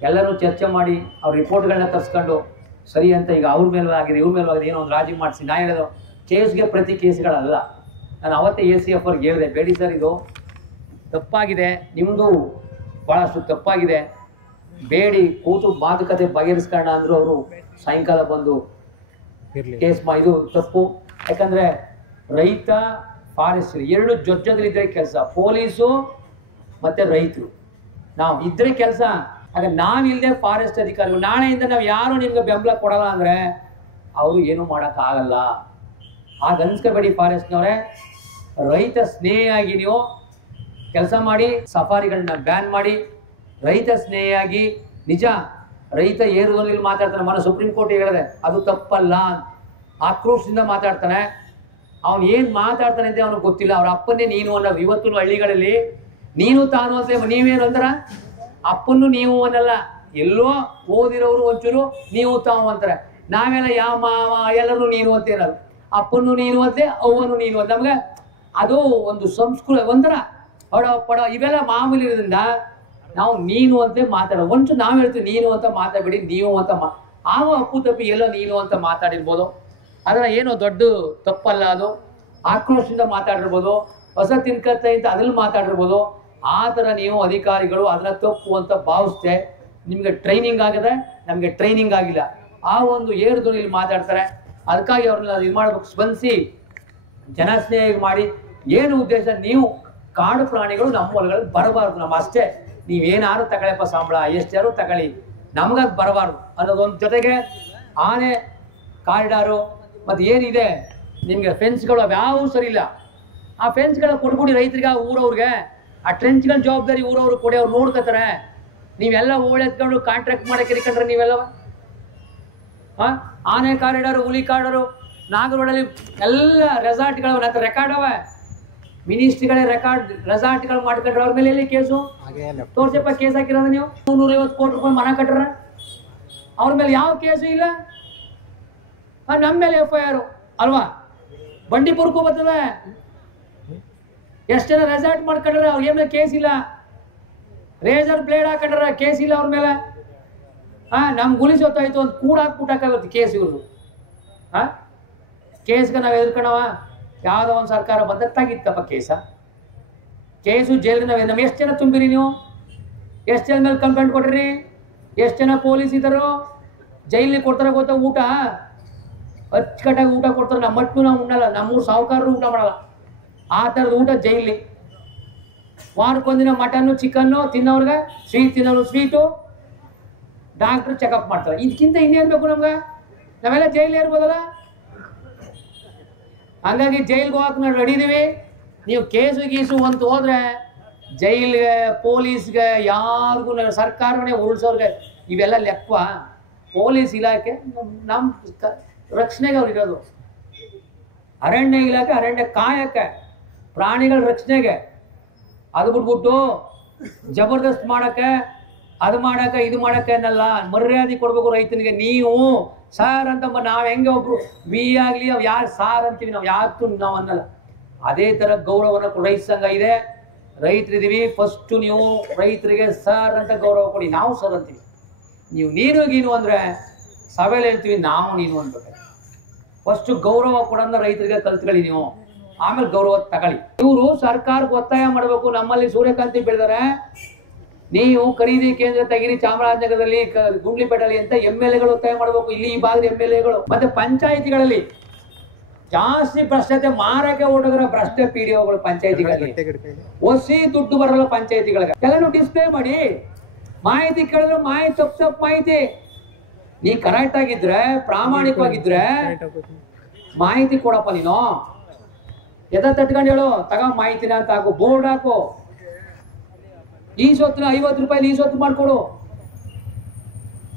ಎಲ್ಲರೂ ಚರ್ಚೆ ಮಾಡಿ ಅವ್ರ ರಿಪೋರ್ಟ್ಗಳನ್ನ ತರಿಸ್ಕೊಂಡು ಸರಿ ಅಂತ ಈಗ ಅವ್ರ ಮೇಲೂ ಆಗಿದೆ, ಇವ್ರ ಮೇಲೂ ಆಗಿದೆ, ಏನೋ ಒಂದು ರಾಜಿ ಮಾಡಿಸಿ. ನಾ ಹೇಳೋದು ಕೇಸ್ಗೆ ಪ್ರತಿ ಕೇಸ್ಗಳಲ್ಲ. ನಾನು ಅವತ್ತೇ ACF ಅವ್ರಿಗೆ ಹೇಳಿದೆ, ಬೇಡಿ ಸರ್ ಇದು ತಪ್ಪಾಗಿದೆ, ನಿಮ್ಮದು ಭಾಳಷ್ಟು ತಪ್ಪಾಗಿದೆ, ಬೇಡಿ ಕೂತು ಮಾತುಕತೆ ಬಗೆಹರಿಸ್ಕೊಳ್ಳೋಣ ಅಂದ್ರು. ಅವರು ಸಾಯಂಕಾಲ ಬಂದು ಕೇಸ್ ಇದು ತಪ್ಪು. ಯಾಕಂದ್ರೆ ರೈತ ಫಾರೆಸ್ಟ್ ಎರಡು ಜೊತೆಲಿದ್ರೆ ಕೆಲಸ, ಪೊಲೀಸು ಮತ್ತೆ ರೈತರು ನಾವು ಇದ್ರೆ ಕೆಲಸ. ಆಗ ನಾವಿಲ್ಲದೆ ಫಾರೆಸ್ಟ್ ಅಧಿಕಾರಿಗಳು ನಾಳೆಯಿಂದ ನಾವು ಯಾರು ನಿಮ್ಗೆ ಬೆಂಬಲ ಕೊಡಲ್ಲ ಅಂದ್ರೆ ಅವರು ಏನು ಮಾಡಕ್ ಆಗಲ್ಲ. ಹಾಗ ಅನ್ಸ್ಕೋಬೇಡಿ ಫಾರೆಸ್ಟ್ನವ್ರೆ. ರೈತ ಸ್ನೇಹಿಯಾಗಿ ನೀವು ಕೆಲಸ ಮಾಡಿ, ಸಫಾರಿಗಳನ್ನ ಬ್ಯಾನ್ ಮಾಡಿ, ರೈತ ಸ್ನೇಹಿಯಾಗಿ. ನಿಜ ರೈತ ಏರುದಲ್ಲಿ ಮಾತಾಡ್ತಾನೆ, ಮನ ಸುಪ್ರೀಂ ಕೋರ್ಟ್ ಹೇಳಿದೆ ಅದು ತಪ್ಪಲ್ಲ, ಆಕ್ರೋಶದಿಂದ ಮಾತಾಡ್ತಾನೆ. ಅವ್ನು ಏನ್ ಮಾತಾಡ್ತಾನೆ ಅಂತ ಅವ್ನಿಗೆ ಗೊತ್ತಿಲ್ಲ. ಅವ್ರ ಅಪ್ಪನ್ನೇ ನೀನು ಅನ್ನೋದು. ಇವತ್ತು ಹಳ್ಳಿಗಳಲ್ಲಿ ನೀನು ತಾನು ಅಂತ ನೀವೇನು ಅಂದ್ರ ಅಪ್ಪನ್ನು ನೀವು ಅನ್ನಲ್ಲ. ಎಲ್ಲೋ ಓದಿರೋರು ಒಂಚೂರು ನೀವು ತಾವು ಅಂತಾರೆ. ನಾವೆಲ್ಲ ಯಾವ ಮಾವ ಎಲ್ಲರೂ ನೀನು ಅಂತ ಇರೋದು. ಅಪ್ಪನ್ನು ನೀನು ಅಂತೆ, ಅವ್ವನು ನೀನು ಅಂತ. ನಮ್ಗೆ ಅದು ಒಂದು ಸಂಸ್ಕೃತಿ ಒಂಥರ ಹೊಡ ಪಡ ಇವೆಲ್ಲ ಮಾಮೂಲಿ ಇರೋದ್ರಿಂದ ನಾವು ನೀನು ಅಂತ ಮಾತಾಡೋದು. ಒಂಚೂರು ನಾವು ಹೇಳ್ತೀವಿ ನೀನು ಅಂತ ಮಾತಾಡ್ಬೇಡಿ, ನೀವು ಅಂತ ಆಗ ಅಪ್ಪು ತಪ್ಪಿ ಎಲ್ಲೋ ನೀನು ಅಂತ ಮಾತಾಡಿರ್ಬೋದು. ಅದರ ಏನೋ ದೊಡ್ಡ ತಪ್ಪಲ್ಲ. ಅದು ಆಕ್ರೋಶದಿಂದ ಮಾತಾಡಿರ್ಬೋದು, ಹೊಸ ತಿನ್ಕತ್ತೆ ಅಂತ ಅದ್ರಲ್ಲಿ ಮಾತಾಡಿರ್ಬೋದು. ಆ ಥರ ನೀವು ಅಧಿಕಾರಿಗಳು ಅದನ್ನ ತಪ್ಪು ಅಂತ ಭಾವಿಸ್ತೆ. ನಿಮ್ಗೆ ಟ್ರೈನಿಂಗ್ ಆಗದೆ, ನಮಗೆ ಟ್ರೈನಿಂಗ್ ಆಗಿಲ್ಲ. ಆ ಒಂದು ಏರು ಧ್ವನಿಯಲ್ಲಿ ಮಾತಾಡ್ತಾರೆ. ಅದಕ್ಕಾಗಿ ಅವ್ರನ್ನ ಇದು ಮಾಡ್ಬೇಕು, ಸ್ಪಂದಿಸಿ ಜನಸ್ನೇಹ ಮಾಡಿ. ಏನು ಉದ್ದೇಶ, ನೀವು ಕಾಡು ಪ್ರಾಣಿಗಳು ನಮ್ಮ ಹೊಲಗಳಲ್ಲಿ ಬರಬಾರ್ದು. ನಮ್ಮ ಅಷ್ಟೇ, ನೀವೇನಾರು ತಗೊಳ್ಳಪ್ಪ ಸಂಬಳ, ಎಷ್ಟಾರು ತಗೊಳ್ಳಿ, ನಮಗದು ಬರಬಾರ್ದು ಅನ್ನೋದೊಂದು. ಜೊತೆಗೆ ಆನೆ ಕಾರಿಡಾರು ಮತ್ತು ಏನಿದೆ ನಿಮಗೆ ಫೆನ್ಸ್ಗಳು ಅವ್ಯಾವೂ ಸರಿ ಇಲ್ಲ. ಆ ಫೆನ್ಸ್ಗಳ ಕೊಡ್ಬಿಡಿ ರೈತರಿಗೆ, ಊರವ್ರಿಗೆ. ಆ ಟ್ರೆಂಚ್ಗಳ ಜವಾಬ್ದಾರಿ ಊರವ್ರು ಕೊಡಿ, ಅವ್ರು ನೋಡ್ಕೋತಾರೆ. ನೀವೆಲ್ಲ ಓಳೆತ್ಕೊಂಡು ಕಾಂಟ್ರಾಕ್ಟ್ ಮಾಡಕ್ಕೆ ಇರ್ಕೊಂಡ್ರೆ ನೀವೆಲ್ಲ ಆನೆ ಕಾರಿಡಾರು, ಹುಲಿ ಕಾರಿಡಾರು, ನಾಗರೋಡಲ್ಲಿ ಎಲ್ಲ ರೆಸಾರ್ಟ್ಗಳು ನನ್ನ ರೆಕಾರ್ಡ್ ಅವ. ಮಿನಿಸ್ಟ್ರಿಗಳೇ ರೆಸಾರ್ಟ್ಗಳು ಮಾಡ್ಕೊಂಡ್ರೆ ಅವ್ರ ಮೇಲೆ ಎಲ್ಲಿ ಕೇಸು ತೋರ್ಸಪ್ಪ? ಕೇಸ್ ಹಾಕಿರೋದು ನೀವು 250 ಕೋಟಿ ರೂಪಾಯಿ ಮನ ಕಟ್ಟ್ರ, ಅವ್ರ ಮೇಲೆ ಯಾವ ಕೇಸು ಇಲ್ಲ. ನಮ್ಮ ಮೇಲೆ FIR ಅಲ್ವಾ? ಬಂಡೀಪುರಕ್ಕೂ ಬರ್ತದೆ. ಎಷ್ಟು ಜನ ರೆಸಾರ್ಟ್ ಮಾಡ್ಕೊಂಡ್ರೆ ಅವ್ರ ಮೇಲೆ ಕೇಸ್ ಇಲ್ಲ. ರೇಜರ್ ಬ್ಲೇಡ್ ಹಾಕೊಂಡ್ರೆ ಕೇಸ್ ಇಲ್ಲ ಅವ್ರ ಮೇಲೆ. ನಮ್ ಗುಲಿಸಿ ಹೊತ್ತಾಯ್ತು ಅಂತ ಕೂಡ ಹಾಕ್ಬಿಟ್ಟಾಗುತ್ತೆ ಕೇಸ್ ಇವ್ರದ್ದು. ಕೇಸ್ಗೆ ನಾವು ಎದುರ್ಕೊಳವ? ಯಾವುದೋ ಒಂದು ಸರ್ಕಾರ ಬಂದ ತೆಗಿತ್ತಪ್ಪ ಕೇಸು ಜೈಲಿಗೆ ನಾವು ಎಷ್ಟು ಜನ ತುಂಬಿರಿ ನೀವು? ಎಷ್ಟು ಜನ ಮೇಲೆ ಕಂಪ್ಲೇಂಟ್ ಕೊಟ್ರಿ? ಎಷ್ಟು ಜನ ಪೊಲೀಸ್ ಇದ್ದರು? ಜೈಲಿಗೆ ಕೊಡ್ತಾರೆ ಗೊತ್ತಾ ಊಟ? ಅಚ್ಚುಕಟ್ಟಾಗಿ ಊಟ ಕೊಡ್ತಾರೆ. ನಮ್ಮ ಮಟ್ಟು ನಾವು ಉಣ್ಣಲ್ಲ, ನಮ್ಮೂರು ಸಾಹುಕಾರರು ಊಟ ಮಾಡಲ್ಲ. ಆ ಥರದ ಊಟ ಜೈಲಿ. ವಾರಕ್ಕೊಂದಿನ ಮಟನ್ನು ಚಿಕನ್ನು ತಿನ್ನೋರ್ಗೆ, ಸ್ವೀಟ್ ತಿನ್ನೋರು ಸ್ವೀಟು, ಡಾಕ್ಟ್ರು ಚೆಕಪ್ ಮಾಡ್ತಾರೆ. ಇದಕ್ಕಿಂತ ಇನ್ನೇನು ಬೇಕು ನಮ್ಗೆ? ನಾವೆಲ್ಲ ಜೈಲೇ ಇರ್ಬೋದಲ್ಲ. ಹಾಗಾಗಿ ಜೈಲ್ಗೆ ಹೋಗಕ್ಕೆ ನಾವು ರೆಡಿ ಇದೀವಿ. ನೀವು ಕೇಸು ಗೀಸು ಅಂತ ಹೋದ್ರೆ ಜೈಲ್ಗೆ, ಪೊಲೀಸ್ಗೆ, ಯಾರಿಗೂ ಸರ್ಕಾರವೇ ಉರುಳಿಸೋರ್ಗೆ ಇವೆಲ್ಲ ಲೆಕ್ಕ. ಪೊಲೀಸ್ ಇಲಾಖೆ ನಮ್ಮ ರಕ್ಷಣೆಗೆ ಅವ್ರು ಇರೋದು. ಅರಣ್ಯ ಇಲಾಖೆ ಅರಣ್ಯ ಕಾಯಕ್ಕೆ, ಪ್ರಾಣಿಗಳ ರಕ್ಷಣೆಗೆ. ಅದು ಬಿಟ್ಬಿಟ್ಟು ಜಬರ್ದಸ್ತ್ ಮಾಡಕ್ಕೆ, ಅದು ಮಾಡಕ್ಕೆ, ಇದು ಮಾಡಕ್ಕೆ ಅನ್ನಲ್ಲ. ಮರ್ಯಾದೆ ಕೊಡ್ಬೇಕು ರೈತನಿಗೆ. ನೀವು ಸಾರ್ ಅಂತ ನಾವು ಹೆಂಗೆ ಒಬ್ರು ವಿ ಆಗಲಿ ಅವು ಯಾರು ಸಾರ್ ಅಂತೀವಿ, ನಾವು ಯಾವತ್ತೂ ನಾವು ಅನ್ನಲ್ಲ. ಅದೇ ಥರ ಗೌರವನ ರೈತ ಸಂಘ ಇದೆ, ರೈತರಿದ್ದೀವಿ. ಫಸ್ಟು ನೀವು ರೈತರಿಗೆ ಸರ್ ಅಂತ ಗೌರವ ಕೊಡಿ. ನಾವು ಸರ್ ಅಂತೀವಿ, ನೀವು ನೀನು ಗೀನು ಅಂದರೆ ಸಭೆಯಲ್ಲಿ ಹೇಳ್ತೀವಿ ನಾವು ನೀನು ಅನ್ಬೇಕು. ಫಸ್ಟು ಗೌರವ ಕೊಡೋದನ್ನ ರೈತರಿಗೆ ಕಲ್ತ್ಕೊಳ್ಳಿ ನೀವು, ಆಮೇಲೆ ಗೌರವ ತಗೊಳ್ಳಿ. ಇವರು ಸರ್ಕಾರಕ್ಕೆ ಒತ್ತಾಯ ಮಾಡಬೇಕು. ನಮ್ಮಲ್ಲಿ ಸೂರ್ಯಕಾಂತಿ ಬೆಳೆದರೆ ನೀವು ಖರೀದಿ ಕೇಂದ್ರ ತೆಗಿರಿ ಚಾಮರಾಜನಗರದಲ್ಲಿ, ಗುಂಡ್ಲಿಪೇಟೆಯಲ್ಲಿ ಅಂತ MLAಗಳು ಒತ್ತಾಯ ಮಾಡಬೇಕು. ಇಲ್ಲಿ ಈ ಭಾಗದ MLAಗಳು ಮತ್ತೆ ಪಂಚಾಯಿತಿಗಳಲ್ಲಿ ಜಾಸ್ತಿ ಭ್ರಷ್ಟತೆ ಮಾರಕ್ಕೆ ಓಡೋದ್ರ ಭ್ರಷ್ಟ PDOಗಳು ಪಂಚಾಯಿತಿಗಳಲ್ಲಿ. ಒಸಿ ದುಡ್ಡು ಬರಲ್ಲ ಪಂಚಾಯಿತಿಗಳಿಗೆ. ಎಲ್ಲಾನು ಡಿಸ್ಪ್ಲೇ ಮಾಡಿ, ಮಾಹಿತಿ ಕೇಳಿದ್ರೆ ಮಾಹಿತಿ ತಪ್ಪು ಮಾಹಿತಿ. ನೀ ಕರೆಕ್ಟ್ ಆಗಿದ್ರೆ, ಪ್ರಾಮಾಣಿಕವಾಗಿದ್ರೆ ಮಾಹಿತಿ ಕೊಡಪ್ಪ. ನೀನು ಎದ ತಟ್ಕೊಂಡು ಹೇಳು, ತಗ ಮಾಹಿತಿನ ಅಂತ ಹಾಕು, ಬೋರ್ಡ್ ಹಾಕು. ಈ ಸೊತ್ತನ 50 ರೂಪಾಯಿ ಈ ಸೊತ್ತು ಮಾಡ್ಕೊಡು.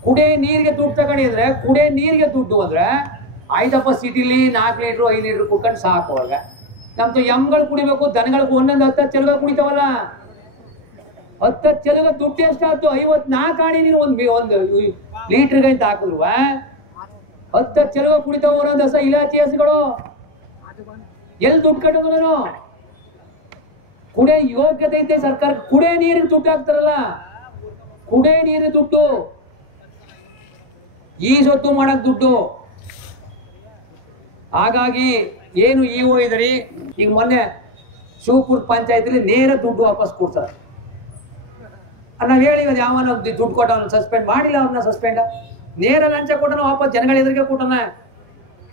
ಕುಡಿಯ ನೀರಿಗೆ ದುಡ್ಡು ತಗೊಂಡಿದ್ರೆ, ಕುಡಿಯ ನೀರಿಗೆ ದುಡ್ಡು ಅಂದ್ರೆ ಆಯ್ತಪ್ಪ, ಸಿಟಿಲಿ 4 ಲೀಟ್ರು 5 ಲೀಟ್ರು ಕುಡ್ಕೊಂಡು ಸಾಕು. ಅವಾಗ ನಮ್ದು ಎಮ್ಗಳು ಕುಡಿಬೇಕು, ದನಗಳಿಗೆ ಒಂದೊಂದು 10 ಚೆಲುವ ಕುಡಿತಾವಲ್ಲ. 10 ಚೆಲುವ ದುಡ್ಡು ಎಷ್ಟಾಯ್ತು? 54 ಆಣಿ. ನೀನು ಒಂದು ಲೀಟ್ರಿಗೆ ಅಂತ ಹಾಕಿದ್ರು 10 ಚೆಲುವ ಕುಡಿತಾವ ಒಂದೊಂದು ಹಸ ಇಲಾಚಿ ಹಸುಗಳು. ಎಲ್ಲಿ ದುಡ್ಡು ಕಟ್ಟೋದು? ನಾನು ಕುಡಿಯ ಯೋಗ್ಯತೆ ಐತೆ ಸರ್ಕಾರ. ಕುಡಿಯ ನೀರಿಗೆ ದುಡ್ಡು ಹಾಕ್ತಾರಲ್ಲ, ಕುಡಿಯ ನೀರಿಗೆ ದುಡ್ಡು, ಈ ಸೊತ್ತು ಮಾಡಕ್ ದುಡ್ಡು. ಹಾಗಾಗಿ ಏನು ಇಒ ಇದ್ರಿ, ಈಗ ಮೊನ್ನೆ ಶಿವಪುರ ಪಂಚಾಯತಿಲಿ ನೇರ ದುಡ್ಡು ವಾಪಸ್ ಕೊಡ್ತಾರೆ. ನಾವ್ ಹೇಳಿ ಯಾವನ ದುಡ್ಡು ಕೊಟ್ಟವನ್ನ ಸಸ್ಪೆಂಡ್ ಮಾಡಿಲ್ಲ, ಅವ್ರನ್ನ ಸಸ್ಪೆಂಡ್. ನೇರ ಲಂಚ ಕೊಟ್ಟನ ವಾಪಸ್ ಜನಗಳ ಎದುರಿಗೆ ಕೊಟ್ಟನ.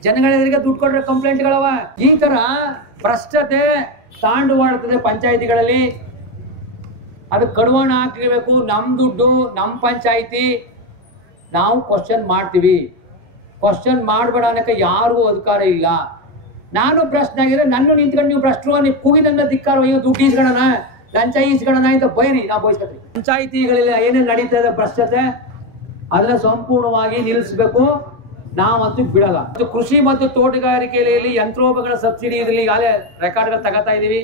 ಜನಗಳ ಎದುರಿಗೆ ದುಡ್ಡು ಕೊಟ್ರೆ ಕಂಪ್ಲೇಂಟ್ಗಳವ. ಈ ತರ ಭ್ರಷ್ಟತೆ ತಾಂಡವಾಡ್ತದೆ ಪಂಚಾಯಿತಿಗಳಲ್ಲಿ. ಅದು ಕಡಿವಾಣ ಹಾಕಬೇಕು. ನಮ್ಮ ದುಡ್ಡು, ನಮ್ಮ ಪಂಚಾಯಿತಿ, ನಾವು ಕ್ವಶನ್ ಮಾಡ್ತೀವಿ. ಕ್ವಶನ್ ಮಾಡಬೇಡ ಅನ್ನಕ್ಕೆ ಯಾರಿಗೂ ಅಧಿಕಾರ ಇಲ್ಲ. ನಾನು ಪ್ರಶ್ನೆ ಆಗಿದ್ರೆ ನನ್ನ ನಿಂತ್ಕೊಂಡು ನೀವು ಭ್ರಷ್ಟರು ನೀವು ಕೂಗಿದಂತ ಧಿಕ್ಕಾರ, ಅಯ್ಯೋ ದುಡ್ಡು ಈಸ್ಕೊಳ್ಳೋಣ, ಲಂಚ ಈಸ್ಕೊಳ್ಳೋಣ ಅಂತ ಬೈರಿ, ನಾವು ಬಯಸ್ಕೊತೀವಿ. ಪಂಚಾಯಿತಿಗಳಲ್ಲಿ ಏನೇನು ನಡೀತಾ ಇದೆ ಭ್ರಷ್ಟತೆ, ಅದನ್ನ ಸಂಪೂರ್ಣವಾಗಿ ನಿಲ್ಲಿಸಬೇಕು. ನಾವಂತೂ ಬಿಡಲ್ಲ. ಕೃಷಿ ಮತ್ತು ತೋಟಗಾರಿಕೆಯಲ್ಲಿ ಯಂತ್ರೋಪಕರಣ ಸಬ್ಸಿಡಿ ಇದರಲ್ಲಿ ಈಗಾಗಲೇ ರೆಕಾರ್ಡ್ಗಳು ತಗೋತಾ ಇದೀವಿ.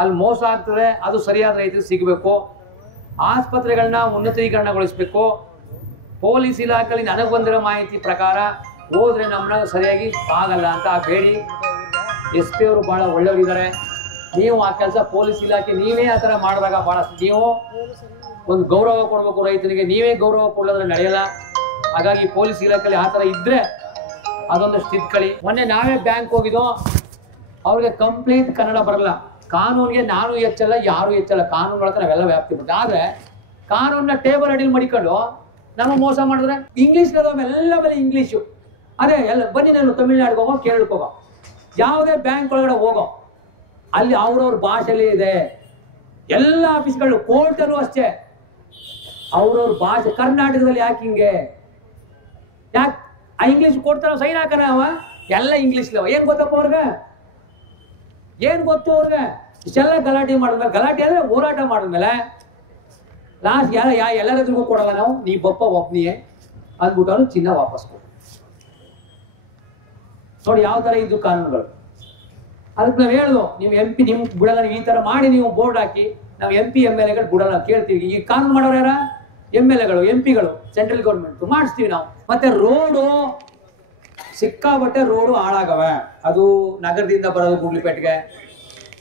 ಅಲ್ಲಿ ಮೋಸ ಆಗ್ತದೆ, ಅದು ಸರಿಯಾದ ರೈತರಿಗೆ ಸಿಗಬೇಕು. ಆಸ್ಪತ್ರೆಗಳನ್ನ ಉನ್ನತೀಕರಣಗೊಳಿಸಬೇಕು. ಪೊಲೀಸ್ ಇಲಾಖೆಯಲ್ಲಿ ನನಗೆ ಬಂದಿರೋ ಮಾಹಿತಿ ಪ್ರಕಾರ ಹೋದ್ರೆ ನಮ್ಮನ್ನ ಸರಿಯಾಗಿ ಆಗಲ್ಲ ಅಂತ ಬೇಡಿ. SP ಅವರು ಬಹಳ ಒಳ್ಳೆಯವರಿದ್ದಾರೆ. ನೀವು ಆ ಕೆಲಸ ಪೊಲೀಸ್ ಇಲಾಖೆ ನೀವೇ ಆ ಥರ ಮಾಡಿದಾಗ ಬಹಳ ನೀವು ಒಂದು ಗೌರವ ಕೊಡಬೇಕು ರೈತರಿಗೆ. ನೀವೇ ಗೌರವ ಕೊಡೋದ್ರೆ ನಡೆಯಲ್ಲ. ಹಾಗಾಗಿ ಪೊಲೀಸ್ ಇಲಾಖೆಯಲ್ಲಿ ಆ ಥರ ಇದ್ರೆ ಅದೊಂದಷ್ಟು ತಿದ್ಕೊಳ್ಳಿ. ಮೊನ್ನೆ ನಾವೇ ಬ್ಯಾಂಕ್ ಹೋಗಿದ್ದೋ, ಅವ್ರಿಗೆ ಕಂಪ್ಲೀಟ್ ಕನ್ನಡ ಬರಲ್ಲ. ಕಾನೂನಿಗೆ ನಾನು ಹೆಚ್ಚಲ್ಲ, ಯಾರು ಹೆಚ್ಚಲ್ಲ. ಕಾನೂನು ಒಳಗೆ ನಾವೆಲ್ಲ ವ್ಯಾಪ್ತಿ ಬರ್ತದೆ. ಆದರೆ ಕಾನೂನನ್ನ ಟೇಬಲ್ ಅಡಿಯಲ್ಲಿ ಮಡಿಕೊಂಡು ನಾವು ಮೋಸ ಮಾಡಿದ್ರೆ ಇಂಗ್ಲೀಷ್ ಎಲ್ಲ ಮೇಲೆ ಇಂಗ್ಲೀಷು. ಅದೇ ಎಲ್ಲ ಬನ್ನಿ, ನಾನು ತಮಿಳ್ನಾಡಿಗೆ ಹೋಗೋ, ಕೇರಳಕ್ಕೆ ಹೋಗೋ, ಯಾವುದೇ ಬ್ಯಾಂಕ್ ಒಳಗಡೆ ಹೋಗೋ, ಅಲ್ಲಿ ಅವ್ರವ್ರ ಭಾಷೆಯಲ್ಲಿ ಇದೆ. ಎಲ್ಲ ಆಫೀಸ್ಗಳು, ಕೋರ್ಟರು ಅಷ್ಟೇ ಅವ್ರವ್ರ ಭಾಷೆ. ಕರ್ನಾಟಕದಲ್ಲಿ ಯಾಕೆ ಹಿಂಗೆ? ಯಾಕೆ ಇಂಗ್ಲೀಷ್ ಕೊಡ್ತಾರ ಸೈನ್ ಹಾಕನ ಅವ ಎಲ್ಲ ಇಂಗ್ಲೀಷ್ಲವ. ಏನ್ ಗೊತ್ತಪ್ಪ ಅವ್ರಿಗೆ? ಏನ್ ಗೊತ್ತು ಅವ್ರಿಗೆ? ಇಷ್ಟೆಲ್ಲ ಗಲಾಟೆ ಮಾಡಿದ್ಮೇಲೆ, ಗಲಾಟೆ ಅಂದ್ರೆ ಹೋರಾಟ ಮಾಡಿದ್ಮೇಲೆ ಲಾಸ್ಟ್ ಎಲ್ಲರಿಗೂ ಕೊಡಲ್ಲ ನಾವು. ನೀ ಬಪ್ಪ ಒಪ್ನಿಯೇ ಅಂದ್ಬಿಟ್ಟು ಅವ್ರು ಚಿನ್ನ ವಾಪಸ್ ಕೊಡು. ನೋಡಿ ಯಾವ ತರ ಇದ್ದು ಕಾನೂನುಗಳು. ಅದಕ್ಕೆ ನಾವು ಹೇಳಿದ್ವು, ನೀವು MP ನಿಮ್ ಬಿಡಲ್ಲ, ನೀವು ಈ ತರ ಮಾಡಿ ನೀವು ಬೋರ್ಡ್ ಹಾಕಿ, ನಾವು MP MLAಗಳು ಬಿಡಲ್ಲ ಕೇಳ್ತೀವಿ. ಈ ಕಾನೂನು ಮಾಡೋರು ಯಾರ? MLAಗಳು MP ಗಳು, ಸೆಂಟ್ರಲ್ ಗೌರ್ಮೆಂಟ್ ಮಾಡಿಸ್ತೀವಿ ನಾವು. ಮತ್ತೆ ರೋಡು ಸಿಕ್ಕಾಬಟ್ಟೆ ರೋಡು ಹಾಳಾಗವೆ. ಅದು ನಗರದಿಂದ ಬರೋದು ಗುಂಡ್ಲುಪೇಟೆಗೆ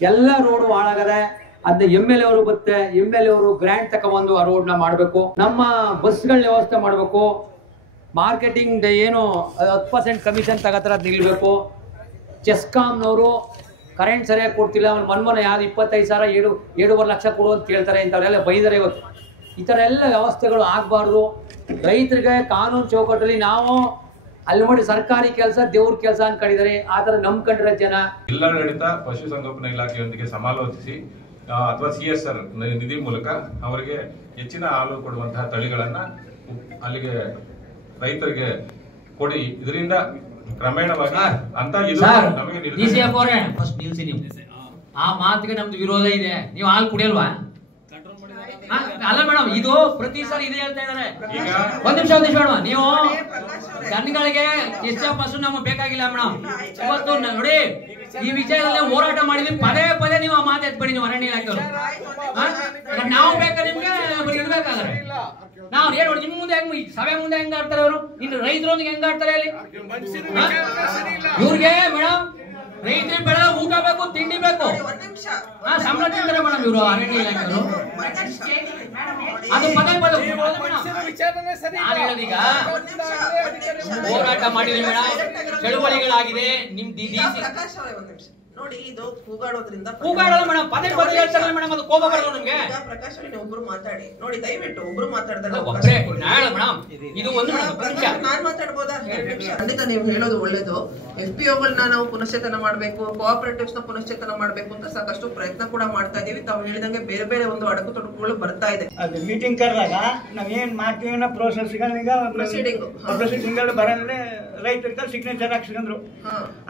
ಎಲ್ಲ ರೋಡು ಹಾಳಾಗದೆ. ಅದನ್ನ MLA ಅವರು ಬರುತ್ತೆ, MLA ಅವರು ಗ್ರಾಂಟ್ ತಗೊಂಡು ಆ ರೋಡ್ನ ಮಾಡಬೇಕು. ನಮ್ಮ ಬಸ್ಗಳನ್ನ ವ್ಯವಸ್ಥೆ ಮಾಡಬೇಕು. ಮಾರ್ಕೆಟಿಂಗ್ ಏನು 10% ಕಮಿಷನ್ ತಗೋತಾರೆ, ಅದು ನಿಲ್ಬೇಕು. ಚೆಸ್ಕಾಂನವರು ಕರೆಂಟ್ ಸರಿಯಾಗಿ ಕೊಡ್ತಿಲ್ಲ. ಮೊನ್ನೆ ಯಾವ್ದು 25,000 7.5 ಲಕ್ಷ ಕೊಡು ಅಂತ ಕೇಳ್ತಾರೆ. ಇಂಥವರೆಲ್ಲ ಬೈದರೆ ಇವತ್ತು. ಈ ಥರ ಎಲ್ಲ ವ್ಯವಸ್ಥೆಗಳು ಆಗಬಾರ್ದು. ರೈತರಿಗೆ ಕಾನೂನು ಚೌಕಟ್ಟಲ್ಲಿ ನಾವು ಅಲ್ಲಿ ನೋಡಿ ಸರ್ಕಾರಿ ಕೆಲಸ ದೇವ್ರ ಕೆಲಸ ಅನ್ಕೊಂಡಿದ್ದಾರೆ. ಆ ಥರ ನಂಬ್ಕೊಂಡ್ರೆ ಜನ. ಜಿಲ್ಲಾಡಳಿತ ಪಶುಸಂಗೋಪನಾ ಇಲಾಖೆಯೊಂದಿಗೆ ಸಮಾಲೋಚಿಸಿ ಅಥವಾ CSR ನಿಧಿ ಮೂಲಕ ಅವರಿಗೆ ಹೆಚ್ಚಿನ ಹಾಲು ಕೊಡುವಂತಹ ತಳಿಗಳನ್ನ ಅಲ್ಲಿಗೆ ರೈತರಿಗೆ ಕೊಡಿ. ಇದರಿಂದ ಕ್ರಮೇಣವಾಗಿ ಅಂತ ಇದು ನಮಗೆ ಆ ಮಾತಿಗೆ ನಮ್ದು ವಿರೋಧ ಇದೆ. ನೀವು ಹಾಲು ಕುಡಿಯಲ್ವಾ? ಅಲ್ಲ ಮೇಡಮ್, ಇದು ಪ್ರತಿ ಸಾರಿ ಇದೆ ಹೇಳ್ತಾ ಇದಾರೆ. ಒಂದ್ ನಿಮಿಷ ಮೇಡಮ್, ನೀವು ಜನಗಳಿಗೆ ಎಷ್ಟು ಪಶು ನಮಗೆ ಬೇಕಾಗಿಲ್ಲ ಮೇಡಮ್. ಇವತ್ತು ನೋಡಿ ಈ ವಿಷಯದಲ್ಲಿ ಹೋರಾಟ ಮಾಡಿದ್ವಿ. ಪದೇ ಪದೇ ನೀವು ಆ ಮಾತು ಎತ್ಬೇಡಿ. ನೀವು ಅರಣ್ಯ ಇಲಾಖೆಯವರು ನಾವು ಬೇಕಾ ನಿಮ್ಗೆ ಇರ್ಬೇಕಾದ್ರೆ ನಾವು ಏನ್ ನೋಡಿ, ನಿಮ್ ಮುಂದೆ ಹೆಂಗ್ ಸಭೆ ಮುಂದೆ ಹೆಂಗ್ ಆಡ್ತಾರೆ ಅವರು, ಇನ್ನು ರೈತರೊಂದಿಗೆ ಹೆಂಗ್ ಆಡ್ತಾರೆ ಅಲ್ಲಿ ಇವ್ರಿಗೆ ಮೇಡಮ್. ರೈತರಿಗೆ ಬೆಳೆ ಊಟ ಬೇಕು, ತಿಂಡಿ ಬೇಕು, ಸಂಬಳ ತಿಂತಾರೆ ಮೇಡಮ್ ಇವರು ಅರಣ್ಯ ಇಲಾಖೆಯವರು. ಅದು ಪದೇ ಪದೇ ಈಗ ಹೋರಾಟ ಮಾಡಿದ್ವಿ ಮೇಡಮ್, ಚಳುವಳಿಗಳಾಗಿದೆ. ನಿಮ್ ನೋಡಿ, ಇದು ಕೂಗಾಡೋದ್ರಿಂದ ಕೂಗಾಡೋದು ಮೇಡಮ್, ಪದೇ ಪದೇ ಹೇಳ್ತಾರೆ ಮೇಡಮ್. ಅದು ಕೋಪ ಬರೋದು ನಮ್ಗೆ. ಪ್ರಕಾಶ್ ಒಬ್ರು ಮಾತಾಡಿ ನೋಡಿ, ದಯವಿಟ್ಟು ಒಬ್ರು ಮಾತಾಡ್ತಾರೆ. ಇದು ಒಂದು ನಾನ್ ಮಾತಾಡ್ಬೋದಾ? ಖಂಡಿತ ನೀವು ಹೇಳೋದು ಒಳ್ಳೇದು. FPOಗಳನ್ನ ನಾವು ಪುನಶ್ಚೇತನ ಮಾಡ್ಬೇಕು, ಕೋಆಪರೇಟಿವ್ಸ್ ನ ಪುನಶ್ಚೇತನ ಮಾಡ್ಬೇಕು ಅಂತ ಸಾಕಷ್ಟು ಪ್ರಯತ್ನ ಕೂಡ ಮಾಡ್ತಾ ಇದೀವಿ. ತಾವು ಹೇಳಿದಂಗೆ ಬೇರೆ ಬೇರೆ ಒಂದು ಅಡಕು ತೊಡಕುಗಳು ಬರ್ತಾ ಇದೆ. ಅದು ಮೀಟಿಂಗ್ ಕರೆದಾಗ ನಾವ್ ಏನ್ ಮಾಡ್ತೀವಿ ಅನ್ನೋ ಪ್ರೊಸೆಸಿಂಗ್ ಬರೋದ್ರೆ ರೈತರಿಗೆ ಸಿಗ್ನೇಚರ್ ಹಾಕ್ಸ್ಕೊಂಡ್ರು.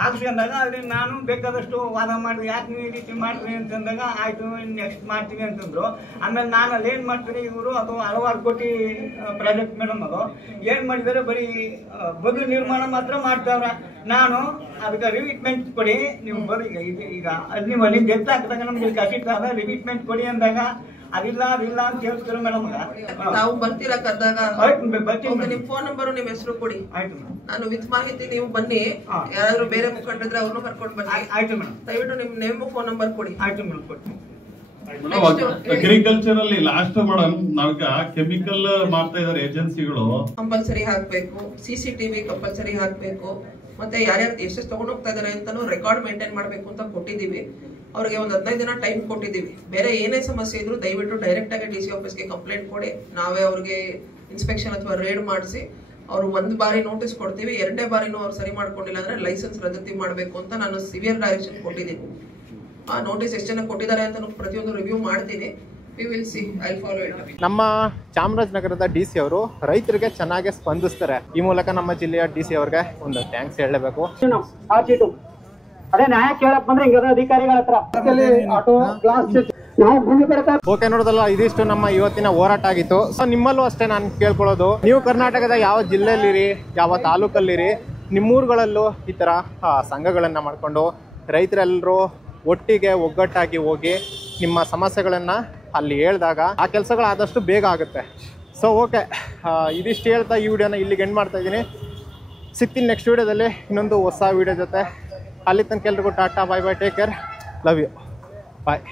ಹಾಕ್ಸ್ಕೊಂಡಾಗ ಅಲ್ಲಿ ನಾನು ಬೇಕಾದಷ್ಟು ವಾದ ಮಾಡಿದ್ವಿ, ಯಾಕೆ ನೀವು ಈ ರೀತಿ ಮಾಡ್ತೀವಿ ಅಂತಂದಾಗ ಆಯ್ತು ನೆಕ್ಸ್ಟ್ ಮಾಡ್ತೀವಿ ಅಂತಂದ್ರು. ಆಮೇಲೆ ನಾನು ಅಲ್ಲಿ ಏನ್ ಮಾಡ್ತೀನಿ, ಇವರು ಅದು ಹಲವಾರು ಕೋಟಿ ಪ್ರಾಜೆಕ್ಟ್ ಮೇಡಮ್, ಅದು ಏನ್ ಮಾಡಿದಾರೆ ಬರೀ ಬದು ನಿರ್ಮಾಣ ಮಾತ್ರ ಮಾಡ್ತಾವ್ರ. ನಾನು ಅದಕ್ಕೆ ರಿಮಿಟ್ಮೆಂಟ್ ಕೊಡಿ ನೀವು ಬರೀ ಈಗ ನೀವು ಅಲ್ಲಿ ಡೆತ್ ಹಾಕಿದಾಗ ನಮ್ಗೆ ಕಸಿಟ್ಟಾಗ ರಿಮಿಟ್ಮೆಂಟ್ ಕೊಡಿ ಅಂದಾಗ ಅದಿಲ್ಲ ಅಂತ ಹೇಳ್ತಾರೆ ಮೇಡಮ್. ತಾವು ಬರ್ತೀರಾ ಕರೆದಾಗ ನಿಮ್ ಫೋನ್ ನಂಬರ್ ನಿಮ್ ಹೆಸರು ಕೊಡಿ. ಆಯ್ತು, ನಾನು ವಿತ್ ಮಾಹಿತಿ ನೀವು ಬನ್ನಿ. ಯಾರಾದ್ರೂ ಬೇರೆ ಮುಖಂಡರಿದ್ರೆ ಅವ್ರನ್ನು ಕರ್ಕೊಂಡು ಬನ್ನಿ. ಆಯ್ತು ಮೇಡಮ್. ದಯವಿಟ್ಟು ನಿಮ್ ನೇಮ್ ಫೋನ್ ನಂಬರ್ ಕೊಡಿ. ಆಯ್ತು ಮೇಡಮ್, ಕೊಡ್ತೀನಿ. ಅಗ್ರಿಕಲ್ಚರ್ ಅಲ್ಲಿ ಲಾಸ್ಟ್ ಮೇಡಮ್ ನಾವೀಗ ಕೆಮಿಕಲ್ ಮಾಡ್ತಾ ಇದಾರೆ ಏಜೆನ್ಸಿಗಳು. ಕಂಪಲ್ಸರಿ ಹಾಕ್ಬೇಕು, CCTV ಕಂಪಲ್ಸರಿ ಹಾಕ್ಬೇಕು. ಮತ್ತೆ ಯಾರ್ಯಾರು ಎಷ್ಟೆಷ್ಟು ತಗೊಂಡು ಹೋಗ್ತಾ ಇದಾರೆ ಅಂತಾನು ರೆಕಾರ್ಡ್ ಮೇಂಟೈನ್ ಮಾಡ್ಬೇಕು ಅಂತ ಕೊಟ್ಟಿದೀವಿ. ಅವ್ರಿಗೆ ಒಂದು 15 ದಿನ ಟೈಮ್ ಕೊಟ್ಟಿದ್ದೀವಿ. ಬೇರೆ ಏನೇ ಸಮಸ್ಯೆ ಇದ್ರು ದಯವಿಟ್ಟು ಡೈರೆಕ್ಟ್ ಆಗಿ DC ಆಫೀಸ್ಗೆ ಕಂಪ್ಲೇಂಟ್ ಕೊಡಿ. ನಾವೇ ಅವ್ರಿಗೆ ಇನ್ಸ್ಪೆಕ್ಷನ್ ಅಥವಾ ರೇಡ್ ಮಾಡಿಸಿ ಅವ್ರು 1 ಬಾರಿ ನೋಟಿಸ್ ಕೊಡ್ತೀವಿ. 2ನೇ ಬಾರಿನೂ ಅವ್ರು ಸರಿ ಮಾಡ್ಕೊಂಡಿಲ್ಲ ಅಂದ್ರೆ ಲೈಸೆನ್ಸ್ ರದ್ದತಿ ಮಾಡಬೇಕು ಅಂತ ನಾನು ಸಿವಿಯರ್ ಡೈರೆಕ್ಷನ್ ಕೊಟ್ಟಿದ್ದೀನಿ. ಆ ನೋಟಿಸ್ ಎಷ್ಟು ಜನ ಕೊಟ್ಟಿದ್ದಾರೆ ಅಂತ ಪ್ರತಿಯೊಂದು ರಿವ್ಯೂ ಮಾಡ್ತೀನಿ. We will see, I will follow it. ನಮ್ಮ ಚಾಮರಾಜನಗರದ DC ಅವರು ರೈತರಿಗೆ ಚೆನ್ನಾಗಿ ಸ್ಪಂದಿಸ್ತಾರೆ. ಈ ಮೂಲಕ ನಮ್ಮ ಜಿಲ್ಲೆಯ DC ಅವರಿಗೆ ಒಂದು ಥ್ಯಾಂಕ್ಸ್ ಹೇಳಲೇಬೇಕು. ಅದೇ ನ್ಯಾಯ ಕೇಳಕ್ ಬಂದ್ರೆ ಹಿಂಗ ಅಧಿಕಾರಿಗಳ ಹತ್ರ ಆಟೋ ಕ್ಲಾಸ್ ಓಕೆ, ನೋಡೋದಲ್ಲ, ಇದಿಷ್ಟು ನಮ್ಮ ಇವತ್ತಿನ ಹೋರಾಟ ಆಗಿತ್ತು. ಸೊ ನಿಮ್ಮಲ್ಲೂ ಅಷ್ಟೇ ನಾನು ಕೇಳ್ಕೊಳ್ಳೋದು, ನೀವು ಕರ್ನಾಟಕದ ಯಾವ ಜಿಲ್ಲೆಯಲ್ಲಿರಿ, ಯಾವ ತಾಲೂಕಲ್ಲಿರಿ, ನಿಮ್ಮೂರುಗಳಲ್ಲೂ ಈ ಥರ ಸಂಘಗಳನ್ನು ಮಾಡಿಕೊಂಡು ರೈತರೆಲ್ಲರೂ ಒಟ್ಟಿಗೆ ಒಗ್ಗಟ್ಟಾಗಿ ಹೋಗಿ ನಿಮ್ಮ ಸಮಸ್ಯೆಗಳನ್ನು ಅಲ್ಲಿ ಹೇಳಿದಾಗ ಆ ಕೆಲಸಗಳಾದಷ್ಟು ಬೇಗ ಆಗುತ್ತೆ. ಸೊ ಓಕೆ, ಇದಿಷ್ಟು ಹೇಳ್ತಾ ಈ ವಿಡಿಯೋನ ಇಲ್ಲಿಗೆ ಎಂಡ್ ಮಾಡ್ತಾ ಇದ್ದೀನಿ. ಸಿಗ್ತೀನಿ ನೆಕ್ಸ್ಟ್ ವಿಡಿಯೋದಲ್ಲಿ ಇನ್ನೊಂದು ಹೊಸ ವಿಡಿಯೋ ಜೊತೆ. ಅಲ್ಲಿ ತನಕ ಎಲ್ರಿಗೂ tata, bye bye, take care, love you, bye.